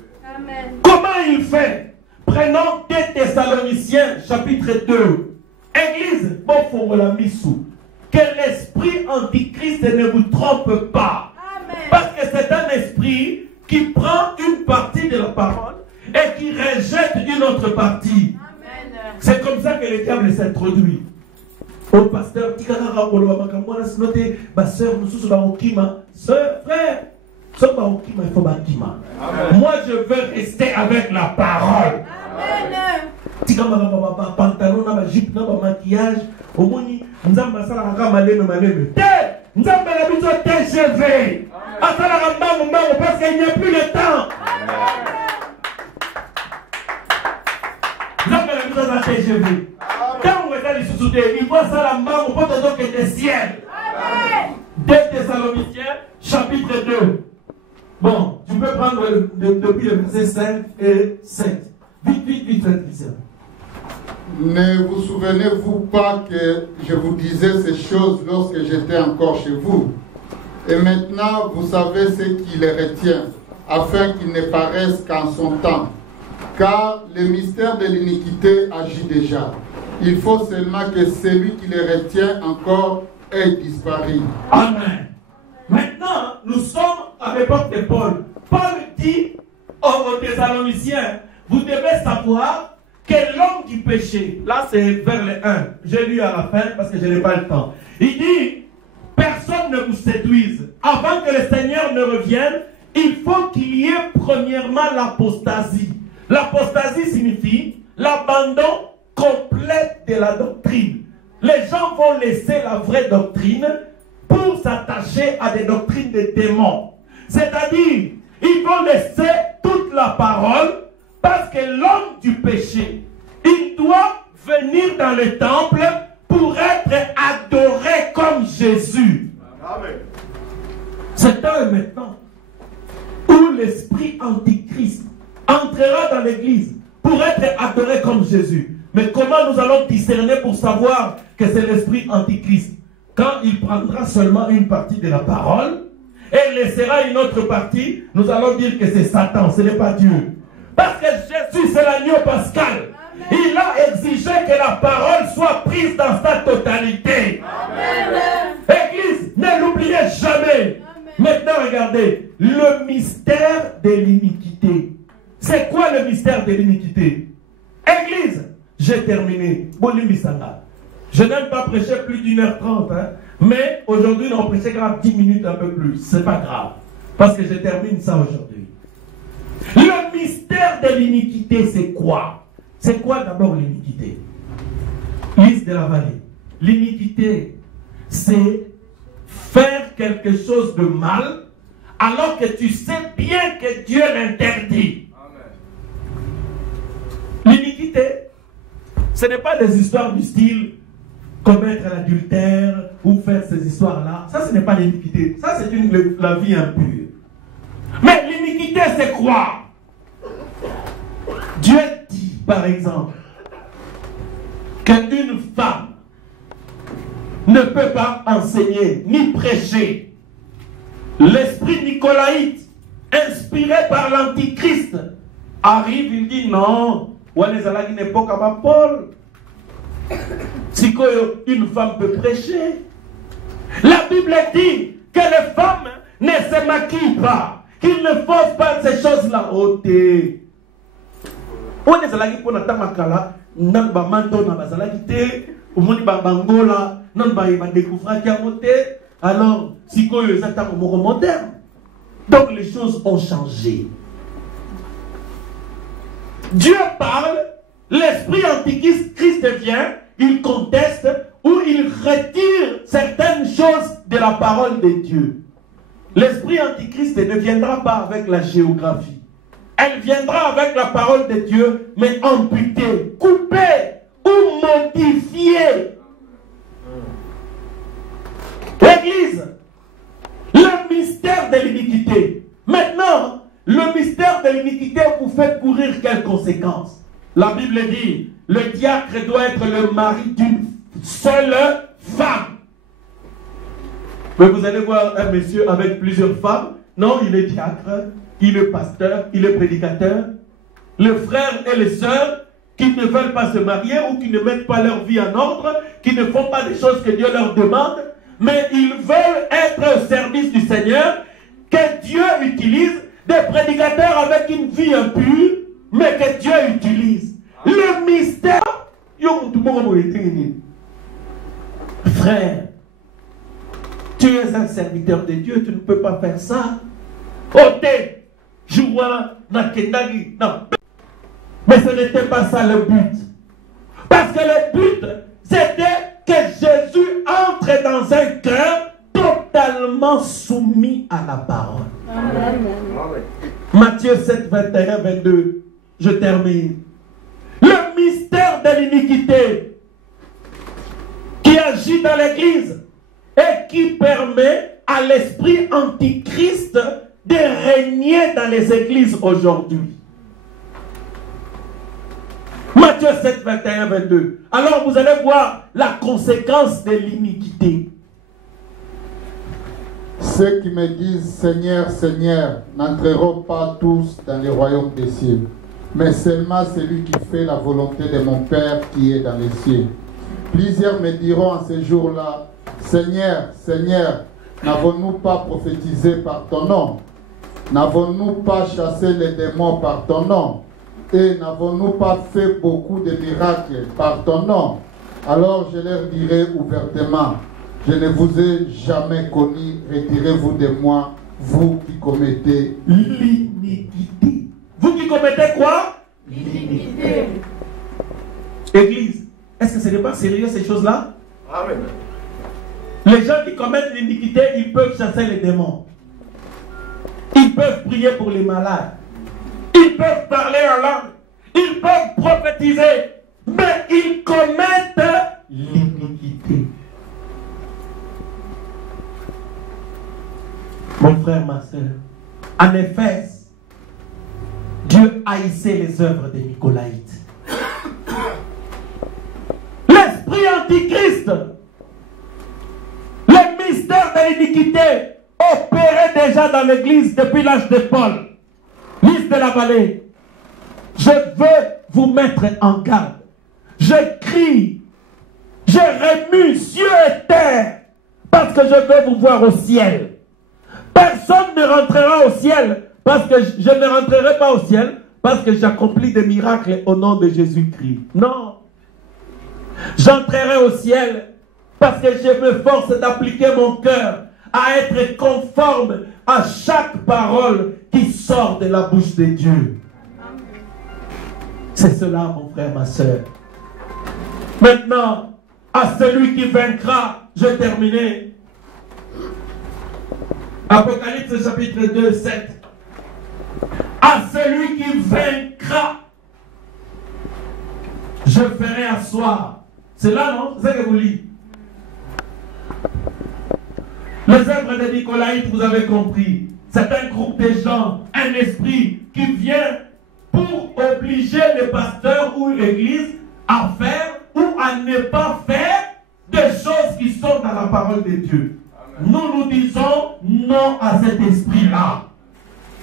Comment il fait? Prenons 2 Thessaloniciens chapitre 2. Église, bon faut la misou. Que l'esprit antichrist ne vous trompe pas. Amen. Parce que c'est un esprit qui prend une partie de la parole et qui rejette une autre partie. C'est comme ça que le diable s'introduit. Au pasteur, sœur, frère, moi je veux rester avec la parole. Pantalon, jupe, maquillage, au moins, nous avons TGV. Parce qu'il n'y a plus le temps. Nous avons besoin de TGV. Quand on regarde les sous-soudés, il voit ça là-bas, on peut dire que des ciels. 2 Thessaloniciens, chapitre 2. Bon, tu peux prendre depuis le verset 5 et 7. Vite, vite, vite, vite. Ne vous souvenez-vous pas que je vous disais ces choses lorsque j'étais encore chez vous? Et maintenant, vous savez ce qui les retient, afin qu'ils ne paraissent qu'en son temps. Car le mystère de l'iniquité agit déjà. Il faut seulement que celui qui les retient encore ait disparu. Amen. Maintenant, nous sommes à l'époque de Paul. Paul dit aux Thessaloniciens, vous devez savoir que l'homme du péché, là c'est vers le 1, j'ai lu à la fin parce que je n'ai pas le temps. Il dit, personne ne vous séduise. Avant que le Seigneur ne revienne, il faut qu'il y ait premièrement l'apostasie. L'apostasie signifie l'abandon complet de la doctrine. Les gens vont laisser la vraie doctrine pour s'attacher à des doctrines de démons. C'est-à-dire, ils vont laisser toute la parole parce que l'homme du péché, il doit venir dans le temple pour être adoré comme Jésus. Amen. C'est temps et maintenant où l'esprit antichrist entrera dans l'église pour être adoré comme Jésus. Mais comment nous allons discerner pour savoir que c'est l'esprit antichrist? Quand il prendra seulement une partie de la parole et laissera une autre partie, nous allons dire que c'est Satan, ce n'est pas Dieu. Parce que Jésus, c'est l'agneau pascal. Amen. Il a exigé que la parole soit prise dans sa totalité. Amen. Église, ne l'oubliez jamais. Amen. Maintenant, regardez, le mystère de l'iniquité. C'est quoi le mystère de l'iniquité? Église, j'ai terminé. Je n'aime pas prêcher plus d'1h30, hein, mais aujourd'hui, on prêchait grave 10 minutes un peu plus. C'est pas grave, parce que je termine ça aujourd'hui. Le mystère de l'iniquité, c'est quoi? C'est quoi d'abord l'iniquité? Lise de la vallée. L'iniquité, c'est faire quelque chose de mal alors que tu sais bien que Dieu l'interdit. L'iniquité, ce n'est pas des histoires du style commettre l'adultère ou faire ces histoires-là. Ça, ce n'est pas l'iniquité. Ça, c'est la vie impure. Mais l'iniquité, c'est quoi? Dieu dit, par exemple, qu'une femme ne peut pas enseigner ni prêcher. L'esprit nicolaïte, inspiré par l'antichrist, arrive, il dit non, Paul. Si une femme peut prêcher. La Bible dit que les femmes ne se maquillent pas, qu'ils ne font pas ces choses-là. Alors, moderne. Donc les choses ont changé. Dieu parle, l'esprit antichrist vient, il conteste ou il retire certaines choses de la parole de Dieu. L'esprit antichrist ne viendra pas avec la géographie. Elle viendra avec la parole de Dieu, mais amputée, coupée ou modifiée. L'Église, le mystère de l'iniquité. Maintenant, le mystère de l'iniquité vous fait courir quelles conséquences? La Bible dit, le diacre doit être le mari d'une seule femme. Mais vous allez voir un monsieur avec plusieurs femmes. Non, il est diacre, il est pasteur, il est prédicateur. Les frères et les sœurs qui ne veulent pas se marier ou qui ne mettent pas leur vie en ordre, qui ne font pas des choses que Dieu leur demande, mais ils veulent être au service du Seigneur, que Dieu utilise, des prédicateurs avec une vie impure, mais que Dieu utilise. Le mystère. Frère, tu es un serviteur de Dieu, tu ne peux pas faire ça. Non. Mais ce n'était pas ça le but. Parce que le but, c'était que Jésus entre dans un cœur totalement soumis à la parole. Amen. Matthieu 7, 21, 22. Je termine. Le mystère de l'iniquité qui agit dans l'Église et qui permet à l'esprit antichrist de régner dans les églises aujourd'hui. Matthieu 7, 21, 22. Alors vous allez voir la conséquence de l'iniquité. Ceux qui me disent Seigneur, Seigneur, n'entreront pas tous dans le royaume des cieux, mais seulement celui qui fait la volonté de mon Père qui est dans les cieux. Plusieurs me diront en ce jour-là, Seigneur, Seigneur, n'avons-nous pas prophétisé par ton nom? N'avons-nous pas chassé les démons par ton nom? Et n'avons-nous pas fait beaucoup de miracles par ton nom? Alors je leur dirai ouvertement, je ne vous ai jamais connu, retirez-vous de moi, vous qui commettez l'iniquité. Vous qui commettez quoi? L'iniquité. Église, est-ce que ce n'est pas sérieux ces choses-là? Amen. Les gens qui commettent l'iniquité, ils peuvent chasser les démons. Ils peuvent prier pour les malades. Ils peuvent parler en langue. Ils peuvent prophétiser. Mais ils commettent l'iniquité. Mon frère, ma soeur, en Éphèse, Dieu haïssait les œuvres des Nicolaïtes. L'esprit antichrist, le mystère de l'iniquité opérait déjà dans l'église depuis l'âge de Paul. Lise de la vallée. Je veux vous mettre en garde. Je crie, je remue cieux et terre parce que je veux vous voir au ciel. Personne ne rentrera au ciel parce que je ne rentrerai pas au ciel parce que j'accomplis des miracles au nom de Jésus-Christ. Non, J'entrerai au ciel parce que je me force d'appliquer mon cœur à être conforme à chaque parole qui sort de la bouche de Dieu. C'est cela, mon frère, ma soeur. Maintenant, à celui qui vaincra, je terminé. Apocalypse chapitre 2, 7. À celui qui vaincra, je ferai asseoir. C'est là, non? C'est ce que vous lisez. Les œuvres des Nicolaïtes, vous avez compris. C'est un groupe de gens, un esprit qui vient pour obliger les pasteurs ou l'église à faire ou à ne pas faire des choses qui sont dans la parole de Dieu. Amen. Nous disons non à cet esprit-là.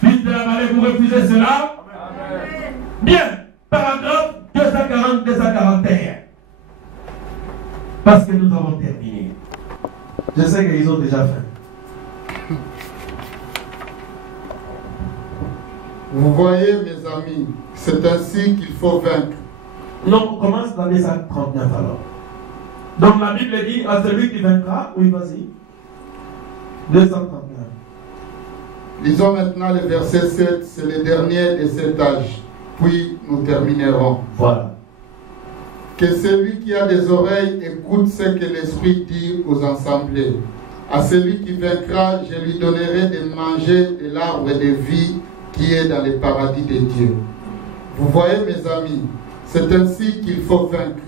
Fils de la vallée, vous refusez cela? Amen. Bien, paragraphe 240-241. Parce que nous avons terminé. Je sais qu'ils ont déjà fait. Vous voyez, mes amis, c'est ainsi qu'il faut vaincre. Donc, on commence dans les 139 alors. Donc, la Bible dit à celui qui vaincra, oui, vas-y. 239. Lisons maintenant le verset 7, c'est le dernier de cet âge. Puis nous terminerons. Voilà. Que celui qui a des oreilles écoute ce que l'Esprit dit aux assemblées. À celui qui vaincra, je lui donnerai de manger de l'arbre de vie qui est dans le paradis de Dieu. Vous voyez, mes amis, c'est ainsi qu'il faut vaincre.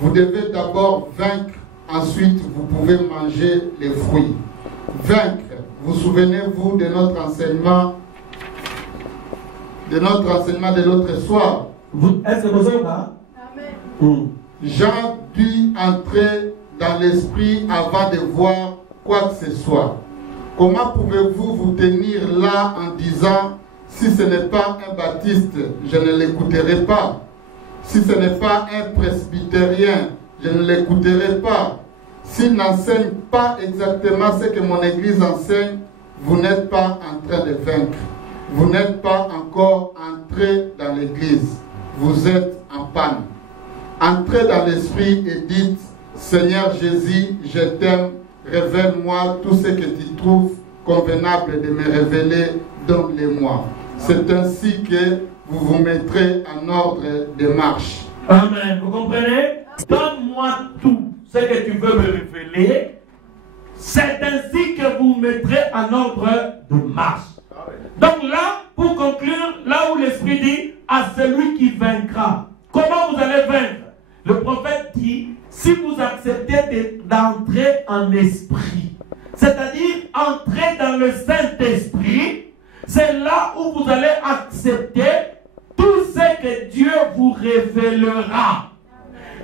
Vous devez d'abord vaincre, ensuite vous pouvez manger les fruits. Vaincre, vous souvenez-vous de notre enseignement de l'autre soir? Est-ce que vous êtes là? Amen. Jean dut entrer dans l'esprit avant de voir quoi que ce soit. Comment pouvez-vous vous tenir là en disant, si ce n'est pas un baptiste, je ne l'écouterai pas. Si ce n'est pas un presbytérien, je ne l'écouterai pas. S'il n'enseigne pas exactement ce que mon église enseigne, vous n'êtes pas en train de vaincre. Vous n'êtes pas encore entré dans l'église. Vous êtes en panne. Entrez dans l'esprit et dites, Seigneur Jésus, je t'aime, révèle-moi tout ce que tu trouves convenable de me révéler, donne-le-moi. C'est ainsi que vous vous mettrez en ordre de marche. Amen. Vous comprenez? Donne-moi tout ce que tu veux me révéler. C'est ainsi que vous vous mettrez en ordre de marche. Donc là, pour conclure, là où l'Esprit dit, à celui qui vaincra. Comment vous allez vaincre? Le prophète dit, si vous acceptez d'entrer en esprit, c'est-à-dire entrer dans le Saint-Esprit, c'est là où vous allez accepter tout ce que Dieu vous révélera.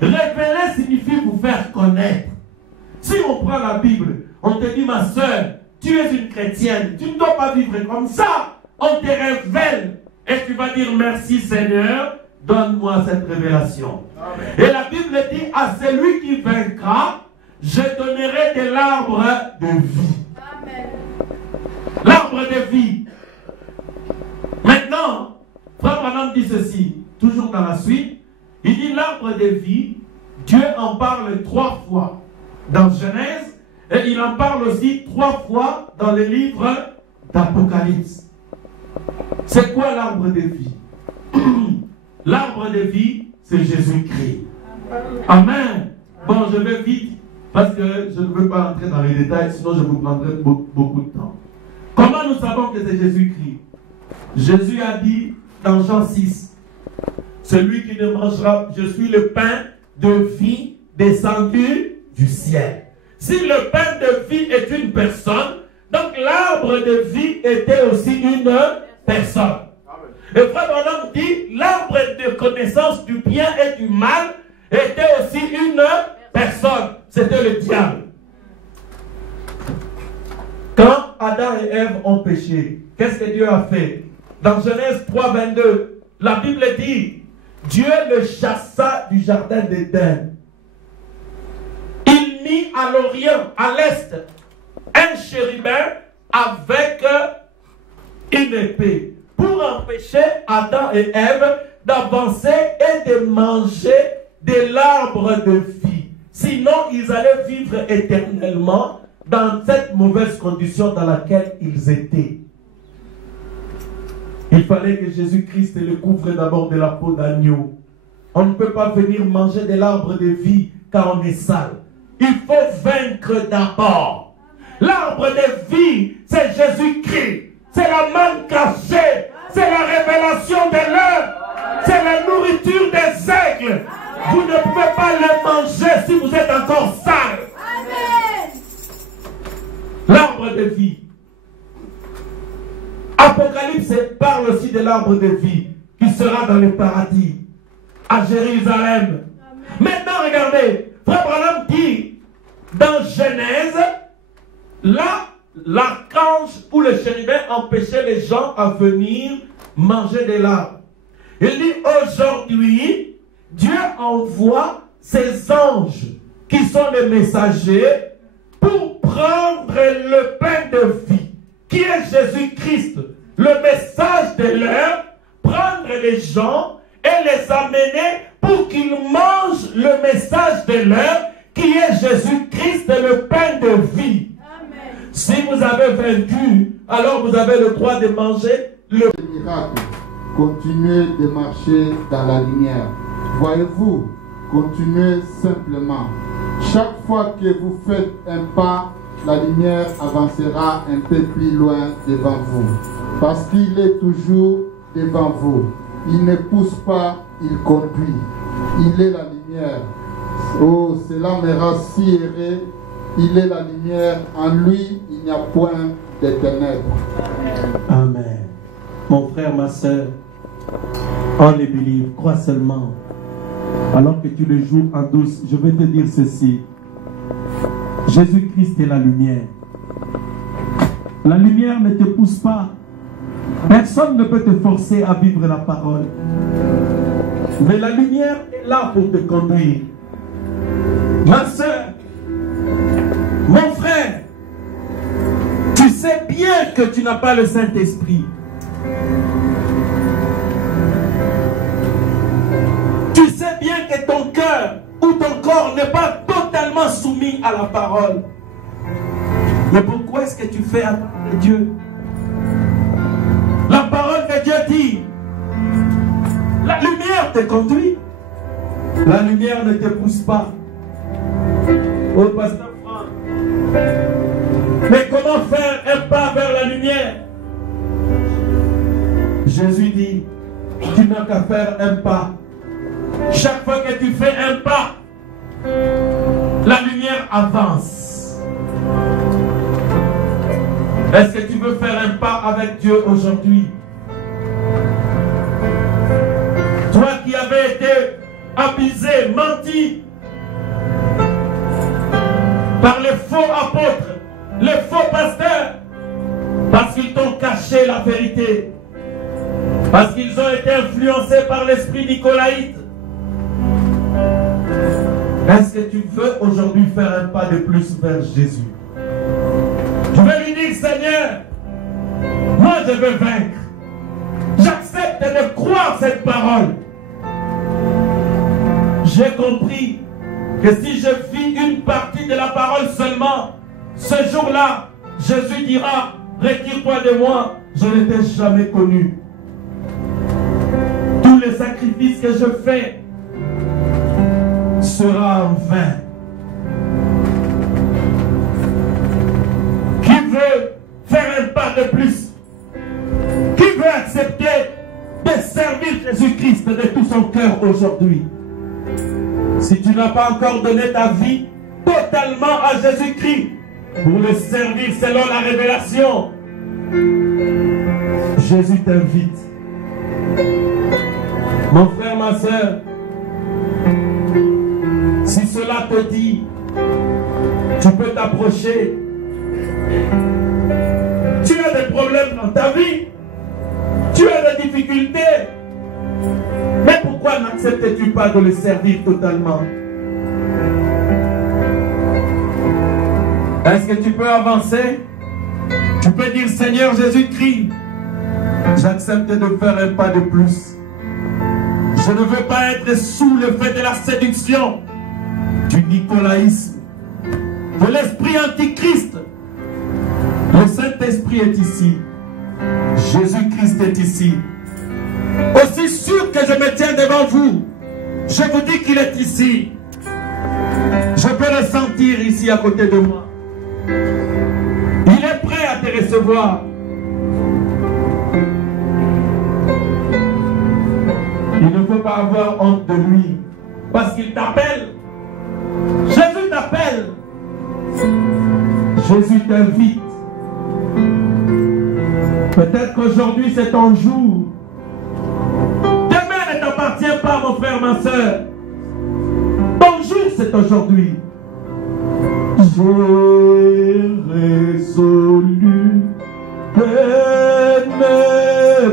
Révéler signifie vous faire connaître. Si on prend la Bible, on te dit, ma soeur, tu es une chrétienne, tu ne dois pas vivre comme ça. On te révèle et tu vas dire, merci Seigneur, donne-moi cette révélation. Amen. Et la Bible dit, à celui qui vaincra, je donnerai de l'arbre de vie. Amen. L'arbre de vie. Maintenant, Frère Branham dit ceci, toujours dans la suite, il dit l'arbre de vie, Dieu en parle 3 fois dans Genèse, et il en parle aussi 3 fois dans le livre d'Apocalypse. C'est quoi l'arbre de vie? L'arbre de vie, c'est Jésus-Christ. Amen. Bon, je vais vite, parce que je ne veux pas entrer dans les détails, sinon je vous prendrai beaucoup de temps. Comment nous savons que c'est Jésus-Christ? Jésus a dit dans Jean 6, celui qui ne mangera, je suis le pain de vie descendu du ciel. Si le pain de vie est une personne, donc l'arbre de vie était aussi une personne. Et Frère Branham dit, l'arbre de connaissance du bien et du mal était aussi une personne. C'était le diable. Quand Adam et Ève ont péché, qu'est-ce que Dieu a fait? Dans Genèse 3, 22, la Bible dit, Dieu le chassa du jardin d'Éden. Il mit à l'orient, à l'est, un chérubin avec une épée pour empêcher Adam et Ève d'avancer et de manger de l'arbre de vie. Sinon, ils allaient vivre éternellement dans cette mauvaise condition dans laquelle ils étaient. Il fallait que Jésus-Christ le couvre d'abord de la peau d'agneau. On ne peut pas venir manger de l'arbre de vie car on est sale. Il faut vaincre d'abord. L'arbre de vie, c'est Jésus-Christ. C'est la manne cachée. C'est la révélation de l'œuvre. C'est la nourriture des aigles. Vous ne pouvez pas le manger si vous êtes encore sale. L'arbre de vie. Apocalypse parle aussi de l'arbre de vie qui sera dans le paradis, à Jérusalem. Maintenant, regardez, Frère Branham dit dans Genèse, là, l'archange ou le chérubin empêchait les gens à venir manger de l'arbre. Il dit aujourd'hui, Dieu envoie ses anges qui sont les messagers pour prendre le pain de vie, qui est Jésus-Christ, le message de l'heure, prendre les gens et les amener pour qu'ils mangent le message de l'heure, qui est Jésus-Christ, le pain de vie. Amen. Si vous avez vaincu, alors vous avez le droit de manger le miracle. Continuez de marcher dans la lumière. Voyez-vous, continuez simplement. Chaque fois que vous faites un pas, la lumière avancera un peu plus loin devant vous. Parce qu'il est toujours devant vous. Il ne pousse pas, il conduit. Il est la lumière. Oh, cela me rend si heureux. Il est la lumière. En lui, il n'y a point de ténèbres. Amen. Mon frère, ma soeur, on les believe, crois seulement. Alors que tu le joues en douce, je vais te dire ceci. Jésus-Christ est la lumière. La lumière ne te pousse pas. Personne ne peut te forcer à vivre la parole. Mais la lumière est là pour te conduire. Ma soeur, mon frère, tu sais bien que tu n'as pas le Saint-Esprit. Tu sais bien que ton cœur ou ton corps n'est pas totalement soumis à la parole. Mais pourquoi est-ce que tu fais appel à Dieu? La parole que Dieu dit, la lumière te conduit. La lumière ne te pousse pas. Oh, pasteur Franck. Mais comment faire un pas vers la lumière? Jésus dit, tu n'as qu'à faire un pas. Chaque fois que tu fais un pas, la lumière avance. Est-ce que tu veux faire un pas avec Dieu aujourd'hui? Toi qui avais été abusé, menti par les faux apôtres, les faux pasteurs, parce qu'ils t'ont caché la vérité, parce qu'ils ont été influencés par l'esprit nicolaïte. Est-ce que tu veux aujourd'hui faire un pas de plus vers Jésus? Je vais lui dire, Seigneur, moi je veux vaincre. J'accepte de croire cette parole. J'ai compris que si je vis une partie de la parole seulement, ce jour-là, Jésus dira, retire-toi de moi, je ne t'ai jamais connu. Tous les sacrifices que je fais sera en vain. Qui veut faire un pas de plus? Qui veut accepter de servir Jésus-Christ de tout son cœur aujourd'hui? Si tu n'as pas encore donné ta vie totalement à Jésus-Christ pour le servir selon la révélation, Jésus t'invite. Mon frère, ma soeur, si cela te dit, tu peux t'approcher. Tu as des problèmes dans ta vie, tu as des difficultés, mais pourquoi n'acceptes-tu pas de le servir totalement? Est-ce que tu peux avancer? Tu peux dire, Seigneur Jésus-Christ, j'accepte de faire un pas de plus. Je ne veux pas être sous le fait de la séduction, du nicolaïsme, de l'esprit antichrist. Le Saint-Esprit est ici. Jésus-Christ est ici. Aussi sûr que je me tiens devant vous, je vous dis qu'il est ici. Je peux le sentir ici à côté de moi. Il est prêt à te recevoir. Il ne faut pas avoir honte de lui, parce qu'il t'appelle. Jésus t'appelle. Jésus t'invite. Peut-être qu'aujourd'hui c'est ton jour. Demain ne t'appartient pas, mon frère, ma soeur. Ton jour c'est aujourd'hui. J'ai résolu de ne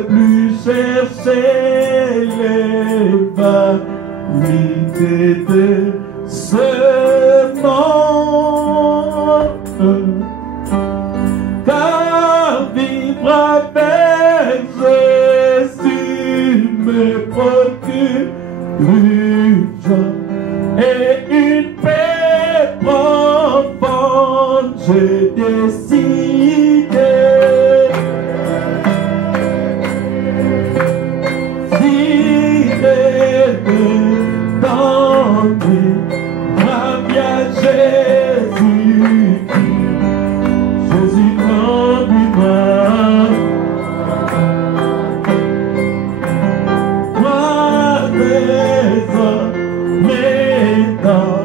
plus chercher les vanités de ce monde, car vivre avec Jésus me procure une joie et une paix profonde. J'ai décidé d'entrer ma vie à Jésus. Jésus conduis-moi, moi désormais dans.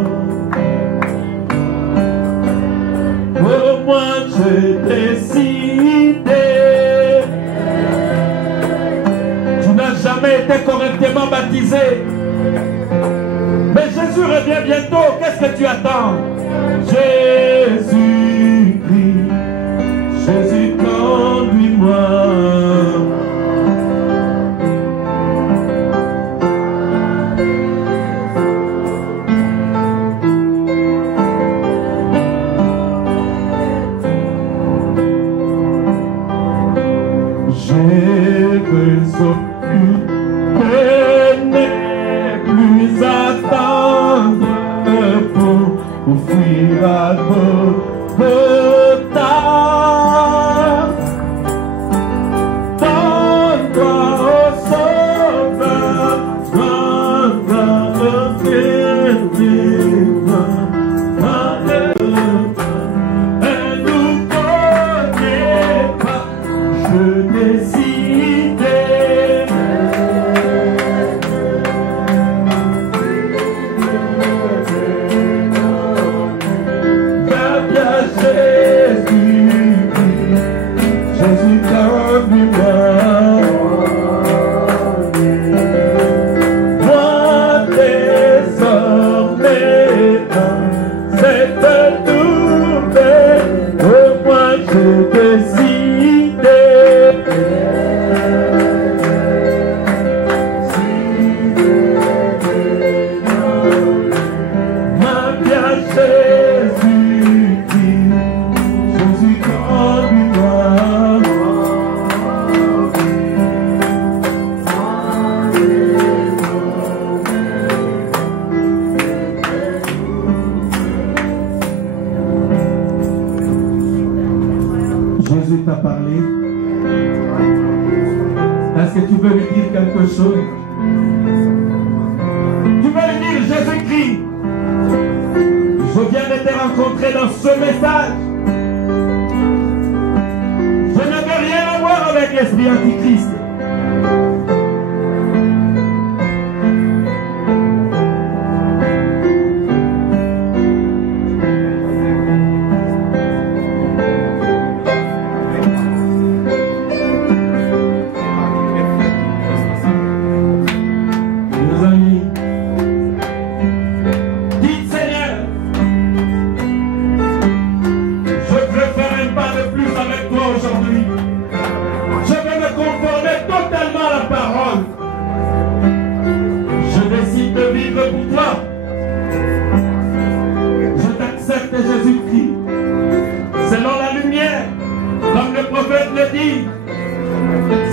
Pour moi j'ai décidé. Tu n'as jamais été correctement baptisé, mais Jésus revient bientôt. Qu'est-ce que tu attends? Jésus-Christ, Jésus conduis-moi. J'ai résolu de ne plus attendre pour fuir à vos retards. Donne-toi au Sauveur, donne-toi au Créateur. Un nouveau départ, je décidais. Jésus conduis-moi, moi désormais dans cette nouvelle, moi j'ai décidé. Ma vie à Jésus-Christ, Jésus conduis-moi. Jésus t'a parlé. Est-ce que tu veux lui dire quelque chose? Tu veux lui dire, Jésus-Christ, je viens de te rencontrer dans ce message. Je n'avais rien à voir avec l'esprit antichrist.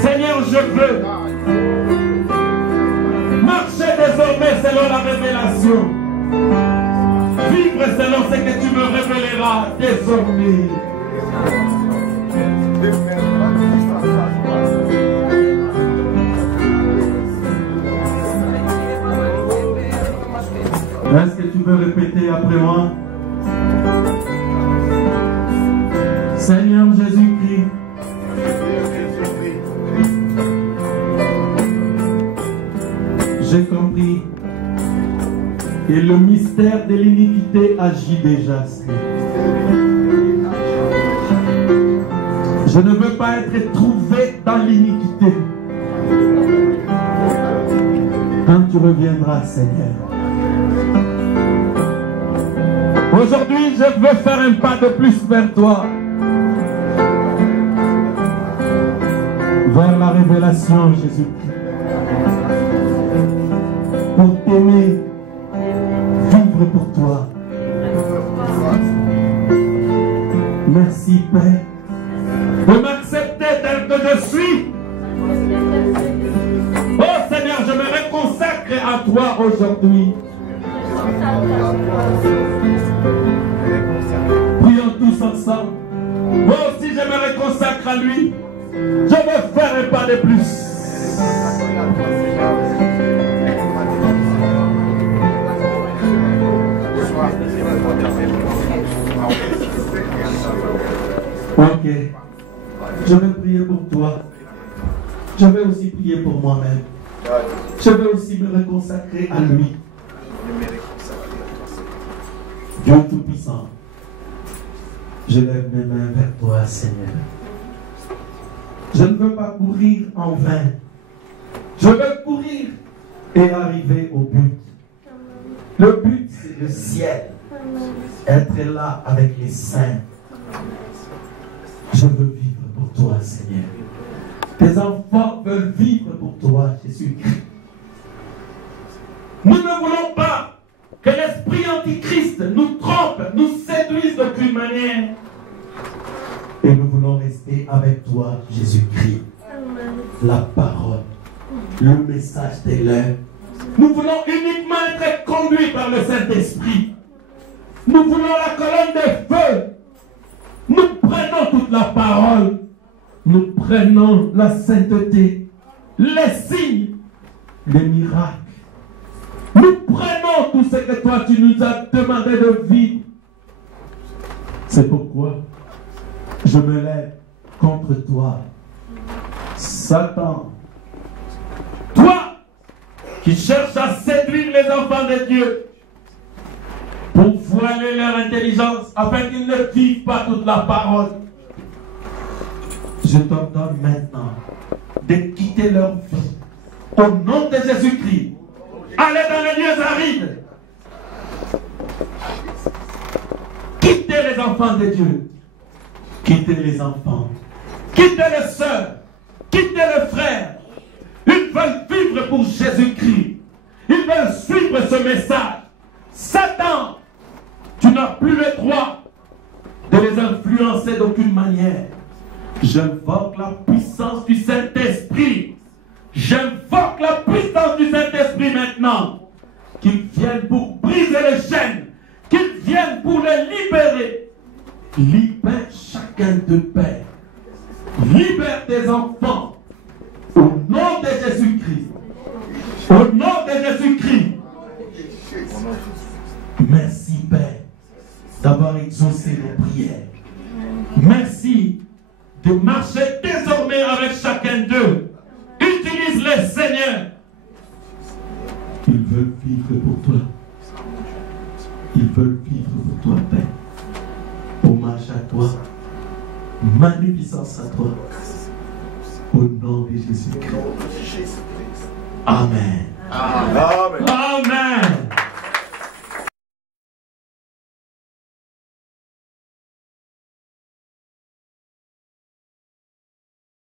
Seigneur, je veux désormais selon la révélation. Vivre selon ce que tu me révéleras désormais. Est-ce que tu veux répéter après moi? Seigneur Jésus-Christ, j'ai compris que le mystère de l'iniquité agit déjà. Je ne veux pas être trouvé dans l'iniquité. Quand tu reviendras, Seigneur. Aujourd'hui, je veux faire un pas de plus vers toi. Vers la révélation, Jésus-Christ. Pour t'aimer, vivre pour toi. Merci, Père, de m'accepter tel que je suis. Oh Seigneur, je me reconsacre à toi aujourd'hui. Prions tous ensemble. Moi aussi, je me reconsacre à lui. Je veux faire un pas de plus. Ok. Je vais prier pour toi. Je vais aussi prier pour moi-même. Je vais aussi me reconsacrer à lui. Dieu Tout-Puissant, je lève mes mains vers toi, Seigneur. Je ne veux pas courir en vain. Je veux courir et arriver au but. Le but, c'est le ciel. Être là avec les saints. Je veux vivre pour toi, Seigneur. Tes enfants veulent vivre pour toi, Jésus-Christ. Nous ne voulons pas que l'esprit antichrist nous trompe, nous séduise d'aucune manière. Et nous voulons rester avec toi, Jésus-Christ. La parole, le message de l'heure. Nous voulons uniquement être conduits par le Saint-Esprit. Nous voulons la colonne de feu. Nous prenons toute la parole. Nous prenons la sainteté, les signes, les miracles. Nous prenons tout ce que toi tu nous as demandé de vivre. C'est pourquoi je me lève contre toi, Satan. Toi qui cherches à séduire les enfants de Dieu pour voiler leur intelligence afin qu'ils ne vivent pas toute la parole. Je t'ordonne maintenant de quitter leur vie au nom de Jésus-Christ. Allez dans les lieux arides. Quittez les enfants de Dieu. Quittez les enfants. Quittez les sœurs. Quittez les frères. Ils veulent vivre pour Jésus-Christ. Ils veulent suivre ce message. Satan, tu n'as plus le droit de les influencer d'aucune manière. J'invoque la puissance du Saint-Esprit. J'invoque la puissance du Saint-Esprit maintenant. Qu'ils viennent pour briser les chaînes. Qu'ils viennent pour les libérer. Libère chacun de Père. Libère tes enfants. Au nom de Jésus-Christ. Au nom de Jésus-Christ. Merci Père d'avoir exaucé nos prières. Merci de marcher désormais avec chacun d'eux. Utilise-les, Seigneur. Ils veulent vivre pour toi. Ils veulent vivre pour toi, Père. Hommage à toi. Magnificence à toi. Au nom de Jésus-Christ. Amen. Amen.